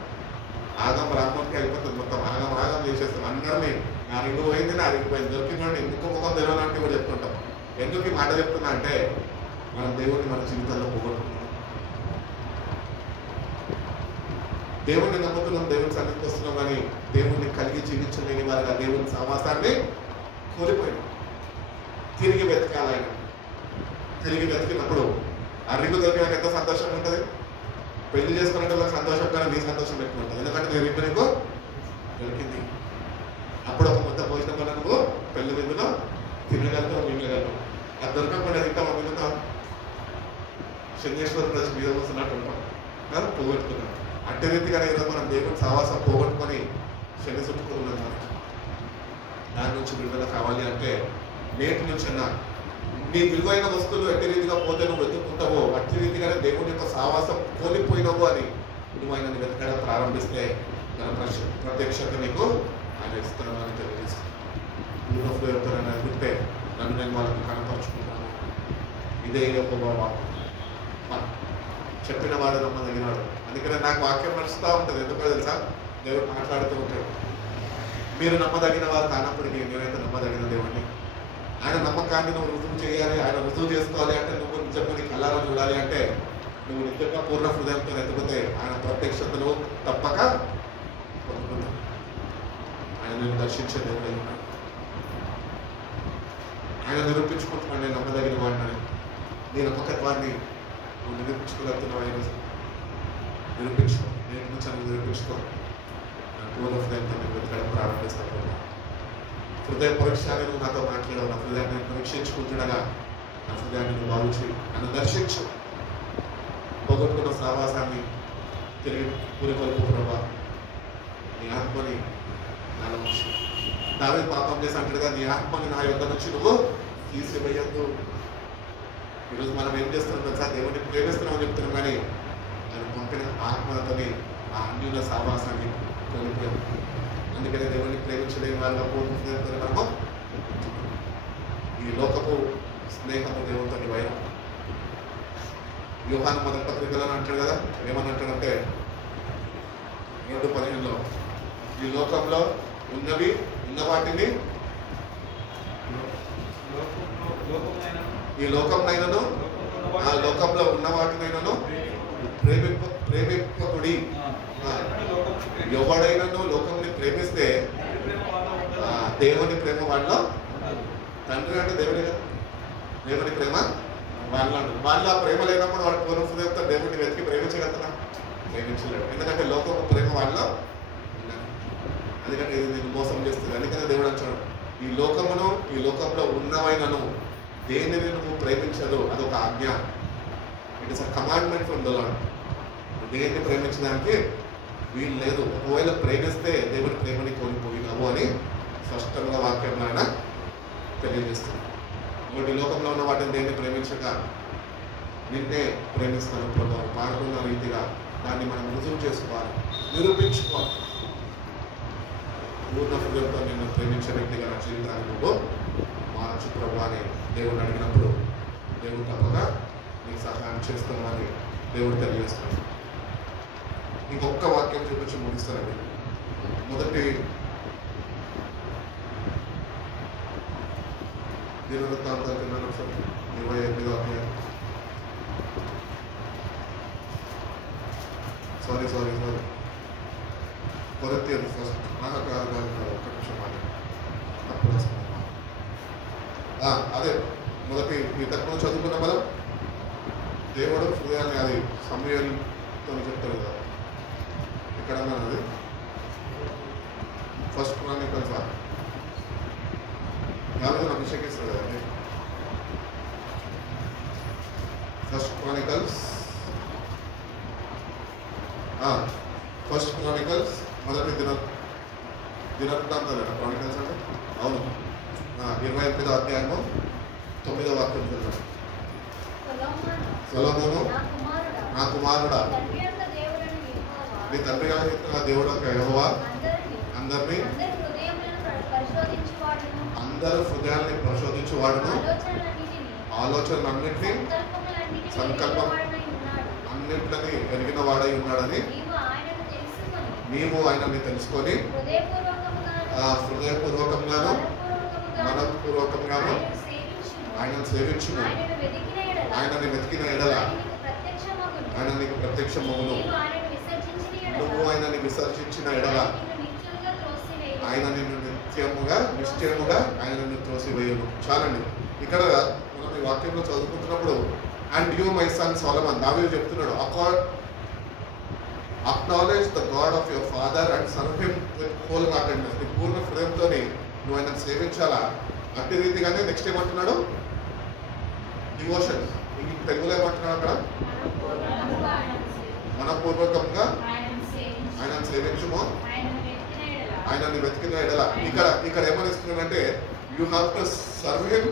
ఆగం రాకపోతే అయిపోతుంది. మొత్తం ఆగం చేసేస్తాం. అందరినీ నా రింగు పోయింది, నా రింగు పోయింది, దొరికిందండి, ఇంకొక ముఖం తెలియాలంటే కూడా చెప్తుంటాం. ఎందుకు ఈ మాట చెప్తున్నా అంటే మనం దేవుడిని మన జీవితంలో పోగొట్టుకున్నాం. దేవుణ్ణి నమ్ముతున్నాం, దేవుని సన్నిధికి వస్తున్నాం, కానీ దేవుణ్ణి కలిగి జీవించలేని వారుగా దేవుని సహవాసాన్ని కోల్పోయినాం. తిరిగి వెతకాలి. ఆయన తిరిగి వెతికినప్పుడు ఆ రింగు దొరికినాక ఎంత సంతోషం ఉంటుంది. పెళ్లి చేసుకునే వాళ్ళకి సంతోషం కానీ నీ సంతోషం ఎక్కువ ఉంటుంది. ఎందుకంటే నీ రింగు నీకు దొరికింది. అప్పుడు ఒక ముద్ద భోజనం వల్ల నువ్వు పెళ్లి విందులో తినగలుగుతావు, మింగగలుగుతావు. అది దొరకకుండా తింటావు, మిగులుతావు. శనేశ్వరం రోజు మీద వస్తున్నట్టు ఉంటాం, పోగొట్టుకున్నాం. అట్టి రీతిగానే ఈరోజు మనం దేవుని సహవాసం పోగొట్టుకొని శని చుట్టుకున్నాం. దాని నుంచి విడుదల కావాలి అంటే నేటి నుంచి నీ విలువైన వస్తువులు ఎట్టి రీతిగా పోతే నువ్వు వెతుక్కుంటావో, అట్టి రీతిగానే దేవుని యొక్క సహవాసం కోల్పోయినావు అని నువ్వు ఆయనని వెతకడం ప్రారంభిస్తే తన ప్రత్యక్షత నీకు ఆయన ఇస్తాను అని తెలియజేస్తాను. ఎవరైనా ఎదిగితే నన్ను నేను వాళ్ళకి కనపరుచుకుంటాను. ఇదే యెహోవా చెప్పిన వాడు నమ్మదగినాడు. అందుకనే నాకు వాక్యం నడుస్తూ ఉంటుంది. ఎందుకో తెలుసా? దేవుడు మాట్లాడుతూ ఉంటాడు. మీరు నమ్మదగిన వారు కానప్పటికీ నేనైతే నమ్మదగిన దేవుడిని. ఆయన నమ్మకాన్ని నువ్వు రుజువు చేయాలి, ఆయన రుజువు చేసుకోవాలి అంటే నువ్వు నిజంగా నీ కళ్ళారా చూడాలి అంటే నువ్వు నిజంగా పూర్ణ హృదయంతో ఎత్తుకుతే ఆయన ప్రత్యక్షతలు తప్పక పొందుకుంటావు. ఆయన నేను దర్శించే దేవుడు ఉన్నాడు. ఆయన నిరూపించుకుంటున్నాడు నేను నమ్మదగిన వాడిని. నేను నమ్మకత్వాన్ని నువ్వు నిరూపించుకోగలుగుతున్నావు. ఆయన నిరూపించుకో, నేను నుంచి నిరూపించుకో. పూర్ణ హృదయంతో నేను వెతకడం ప్రారంభిస్తాను. హృదయ పరీక్షని నువ్వు నాతో మాట్లాడావు. నా హృదయాన్ని పరీక్షించుకుంటుండగా నా హృదయాన్ని నువ్వు బాగు చేయి. నన్ను దర్శించు. పోగొట్టుకున్న సహవాసాన్ని తిరిగి పూరికొల్పు ప్రభా, నీ ఆత్మని నాలో ఉంచు. దావీదు పాపం చేసి అంటాడుగా, నీ ఆత్మని నా యొద్ద నుంచి నువ్వు తీసివేయద్దు. ఈరోజు మనం ఏం చేస్తున్నాం తెలుసా? దేవుడిని ప్రేమిస్తున్నామని చెప్తున్నాం, కానీ ఆయన పంపిన ఆత్మతోని ఆ అన్యుల సహవాసాన్ని కోల్పోయాం. అందుకనే దేవుడిని ప్రేమించలేని వాళ్ళ పూర్తి మనము ఈ లోకపు స్నేహము దేవుడితో వైరం. యోహాను మొదటి పత్రికలను అంటాడు కదా, ఏమని అంటాడంటే 2:15 ఈ లోకంలో ఉన్నవి ఉన్న వాటిని, ఈ లోకంనైనను ఆ లోకంలో ఉన్న వాటినైనను ప్రేమింపకుడి. ఎవడైనను లోకంని ప్రేమిస్తే దేవుని ప్రేమ వాళ్ళలో, తండ్రి అంటే దేవుడే కదా, దేవుని ప్రేమ వాళ్ళ ప్రేమ లేనప్పుడు వాడు పూర్వదేవత దేవుడిని వెతికి ప్రేమించగలుగుతున్నా? ప్రేమించలేడు. ఎందుకంటే లోకపు ప్రేమ వాళ్ళలో ఉన్నది. అందుకంటే ఇది నేను మోసం చేస్తుంది. అందుకనే దేవుడు అంటాడు, ఈ లోకమును ఈ లోకంలో ఉన్నవైనను దేనిని నువ్వు ప్రేమించదు, అదొక ఆజ్ఞ. It is a commandment from the lord. దేన్ని ప్రేమించడానికి వీలు లేదు. ఒకవేళ ప్రేమిస్తే దేవుడి ప్రేమని కోల్పోయినావు అని స్పష్టంగా వాక్యంలో ఆయన తెలియజేస్తుంది. ఒకటి లోకంలో ఉన్న వాటిని దేన్ని ప్రేమించక నిన్నే ప్రేమిస్తాను ప్రభావం మారుతున్న రీతిగా దాన్ని మనం రుజువు చేసుకోవాలి, నిరూపించుకోవాలి. పూర్ణ హృదయంతో నిన్ను ప్రేమించే వ్యక్తిగా నా జీవితాన్ని నువ్వు మార్చు ప్రభు అని దేవుడు అడిగినప్పుడు దేవుడు తప్పగా నీకు సహాయం చేస్తామని దేవుడు తెలియజేస్తున్నాడు. ఇంకొక వాక్యం చూపించి ముగిస్తానండి. మొదటి దినవృత్తాంతాలు 28వ అధ్యాయం. సారీ కొరింథీయులు ఫస్ట్ కాదు ఒక్క నిమిషం అప్పుడు అదే మొదటి ఈ తక్కువ చదువుకున్న బలం దేవుడు హృదయాన్ని, అది సమూయేలుతో చెప్తారు కదా, ఎక్కడ అది ఫస్ట్ క్రానికల్స్ దావీదును అభిషేకిస్తారు కదండి. ఫస్ట్ క్రానికల్స్ మొదటి దినవృత్తాంతాలు క్రానికల్స్ అంటే అవును. 28వ అధ్యాయము 9వ వాక్యం చదువు. సొలొమోను నా కుమారుడా, నీ తండ్రి అయిన దేవుడు యెహోవా అందరినీ అందరు హృదయాన్ని పరిశోధించువాడును, ఆలోచనలన్నింటినీ సంకల్పం అన్నింటినీ ఎరిగిన వాడై ఉన్నాడని మేము ఆయనని తెలుసుకొని హృదయపూర్వకంగాను మనపూర్వకంగాను ఆయనను సేవించుము. ఆయనని వెతికిన ఎడల ఆయన నీకు ప్రత్యక్షమగును. నువ్వు ఆయనని విసర్జించిన ఎడల ఆయన నిన్ను నిశ్చయముగా ఆయన నిన్ను త్రోసివేయును. చాలండి. ఇక్కడ మనం ఈ వాక్యంలో చదువుకుంటున్నప్పుడు అండ్ యూ మై సన్ సొలొమన్, దావీదు చెప్తున్నాడు, acknowledge the God of your father and serve him with whole heartedness. నీ పూర్ణ హృదయంతో నువ్వు ఆయనను సేవించాలా. అట్టి రీతిగానే నెక్స్ట్ ఏమంటున్నాడు? డివోషన్. తెలుగులో ఏమంటున్నాడు అక్కడ? మనపూర్వకంగా ఆయనను సేవించుము, ఆయనని వెతికిన ఎడల. ఇక్కడ ఏమని ఇస్తున్నాడంటే you have to serve him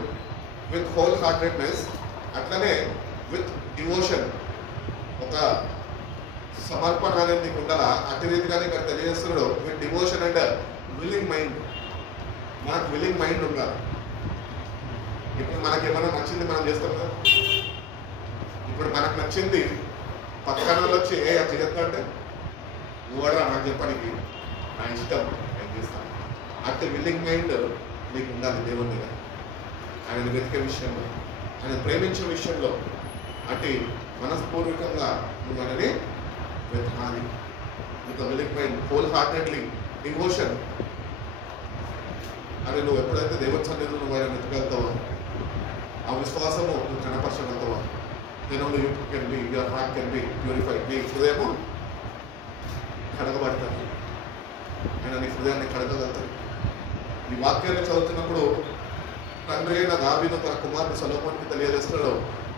with whole heartedness, అట్లనే విత్ డివోషన్, ఒక సమర్పణ అనేది నీకు ఉండాలా. అట్టి రీతిగానే ఇక్కడ తెలియజేస్తున్నాడు with devotion and willing mind. మనకు విల్లింగ్ మైండ్ ఉండాలి. ఇప్పుడు మనకి ఏమైనా నచ్చింది మనం చేస్తాం కదా. ఇప్పుడు మనకు నచ్చింది పక్కన వచ్చి అది చేయొద్దు అంటే నువ్వు కూడా నాకు చెప్పడానికి నా ఇష్టం నేను చేస్తాను. అట్టి విల్లింగ్ మైండ్ నీకు ఉండాలి దేవుని మీద, ఆయన వెతికే విషయంలో, ఆయన ప్రేమించే విషయంలో. అట్టి మనస్పూర్వకంగా నువ్వు అనేది వెతకాలి. With willing mind, whole heartedly devotion. అని నువ్వు ఎప్పుడైతే దేవుని సన్నిధిలో నువ్వు ఆయన వెతకగలుగుతావో, ఆ విశ్వాసము నువ్వు కనపరచగలుగుతావా, then only you can be, your heart can be purified. నీ హృదయము కడగబడతాడు. ఆయన నీ హృదయాన్ని కడగగలుగుతాడు. ఈ వాక్యాన్ని చదువుతున్నప్పుడు తండ్రి అయిన దావీదు తన కుమారుడు సొలొమోనుకి తెలియజేస్తున్నాడు,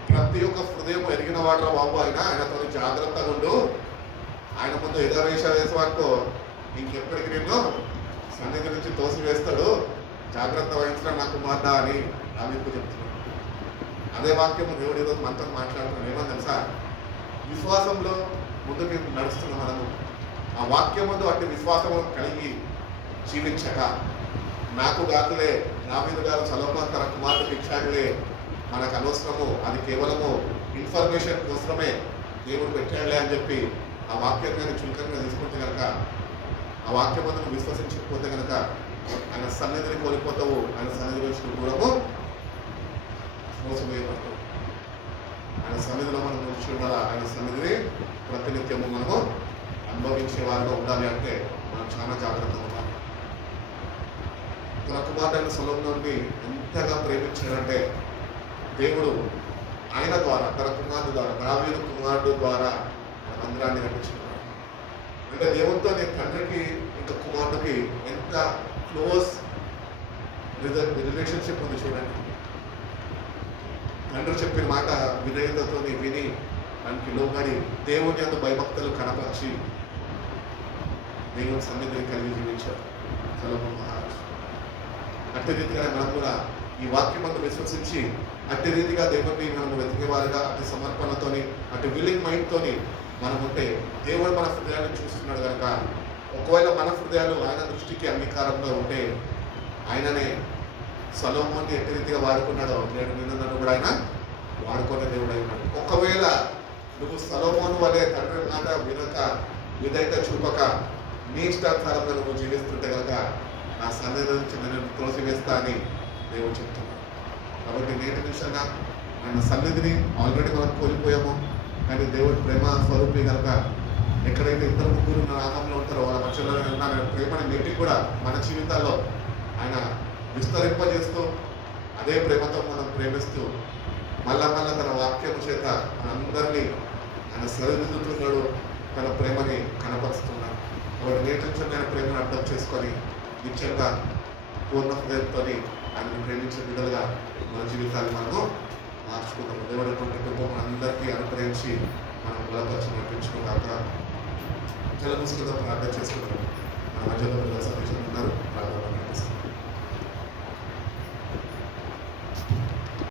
ప్రతి ఒక్క హృదయం ఎరిగిన వాడరా బాబు, ఆయనతో జాగ్రత్తగా ఉండు, ఆయన ముందు ఎగవేష వేసేవాడికో ఇంకెప్పటికి నిన్ను సన్నిధి నుంచి తోసి వేస్తాడు, జాగ్రత్త వహించడం నాకు మాట అని ఆమెకు చెప్తున్నాడు. అదే వాక్యము దేవుడు ఈరోజు మనతో మాట్లాడుతున్నాడు. ఏమని తెలుసా? విశ్వాసంలో ముందుకు నడుస్తున్న మనము ఆ వాక్యం ముందు అట్టి విశ్వాసము కలిగి జీవించక నాకు కాదులే, దావీదు గారు సొలొమోను తన కుమారుడికి ఇచ్చాడులే, మనకు అనవసరము, అది కేవలము ఇన్ఫర్మేషన్ కోసమే దేవుడు పెట్టాడులే అని చెప్పి ఆ వాక్యం కానీ చులకనగా తీసుకుంటే కనుక, ఆ వాక్యం ముందు విశ్వసించకపోతే కనుక ఆయన సన్నిధిని కోల్పోతావు, ఆయన సన్నిధి నుంచి దూరము మోసపోయేపడతావు. ఆయన సన్నిధిలో మనం నిలిచి ఉండాలి. ఆయన సన్నిధిని ప్రతినిత్యము మనము అనుభవించే వారిగా ఉండాలి అంటే మనం చాలా జాగ్రత్తగా ఉండాలి. తన కుమారుడైన సొలొమోనుని ఎంతగా ప్రేమించాడంటే దేవుడు ఆయన ద్వారా, తన కుమారుడు ద్వారా, దావీదు కుమారుడు ద్వారా మందిరాన్ని కట్టించుకున్నాడు. అంటే దేవునితో నేను తండ్రికి ఇంకా కుమారుడికి ఎంత క్లోజ్ రిలేషన్షిప్ ఉంది చూడండి. తండ్రి చెప్పిన మాట విధేయతతో విని దానికి లోబడి దేవుని అందు భయభక్తులు కనపరిచి దేవుని సన్నిధిని కలిగి జీవించారు సొలొమోను మహారాజు. అట్టి రీతిగా మనం కూడా ఈ వాక్యం అందు విశ్వసించి అట్టి రీతిగా దేవుడిని మనము వెతికే వారిగా అట్టి సమర్పణతోని అట్టి విల్లింగ్ మైండ్తోని మనం ఉంటే దేవుడు మన హృదయాన్ని చూస్తున్నాడు కనుక ఒకవేళ మన హృదయాలు ఆయన దృష్టికి అంగీకారంగా ఉంటే ఆయననే సొలొమోనుని ఎట్టి రీతిగా వాడుకున్నాడో నేడు నిన్ను కూడా ఆయన వాడుకునే దేవుడు అయినాడు. ఒకవేళ నువ్వు సొలొమోను వలె తండ్రి మాట వినక విధేయత చూపక నీ ఇష్టానుసారంగా నువ్వు జీవిస్తుంటే కనుక ఆ సన్నిధి నుంచి నేను త్రోసివేస్తా అని దేవుడు చెప్తున్నాడు. కాబట్టి నేటి నిమిషంగా ఆయన సన్నిధిని ఆల్రెడీ మనం కోల్పోయాము. కానీ దేవుడి ప్రేమ స్వరూపి కనుక ఎక్కడైతే ఇద్దరు ముగ్గురు నామంలో ఉంటారో వాళ్ళ మధ్యలో ఆయన ప్రేమని నేటికి కూడా మన జీవితాల్లో ఆయన విస్తరింపజేస్తూ అదే ప్రేమతో మనం ప్రేమిస్తూ మళ్ళా తన వాక్యం చేత మనందరినీ ఆయన సరిదిద్దుతున్నాడు, తన ప్రేమని కనపరుస్తున్నాడు. కాబట్టి నేటి నుంచి ఆయన ప్రేమను అర్థం చేసుకొని నిత్యంగా పూర్ణ హృదయంతో ఆయనను ప్రేమించే విధంగా మన జీవితాన్ని మనము మార్చుకుందాము. దేవుడు అటువంటి కృప మనందరికీ అనుగ్రహించి మనం బలపరిచి నడిపించుకున్నాక జలముసుకుందాం, ప్రార్థన చేసుకుంటాం. మన మధ్యలో సతీష్ ఉన్నారు, ప్రార్థన నడిపిస్తాం.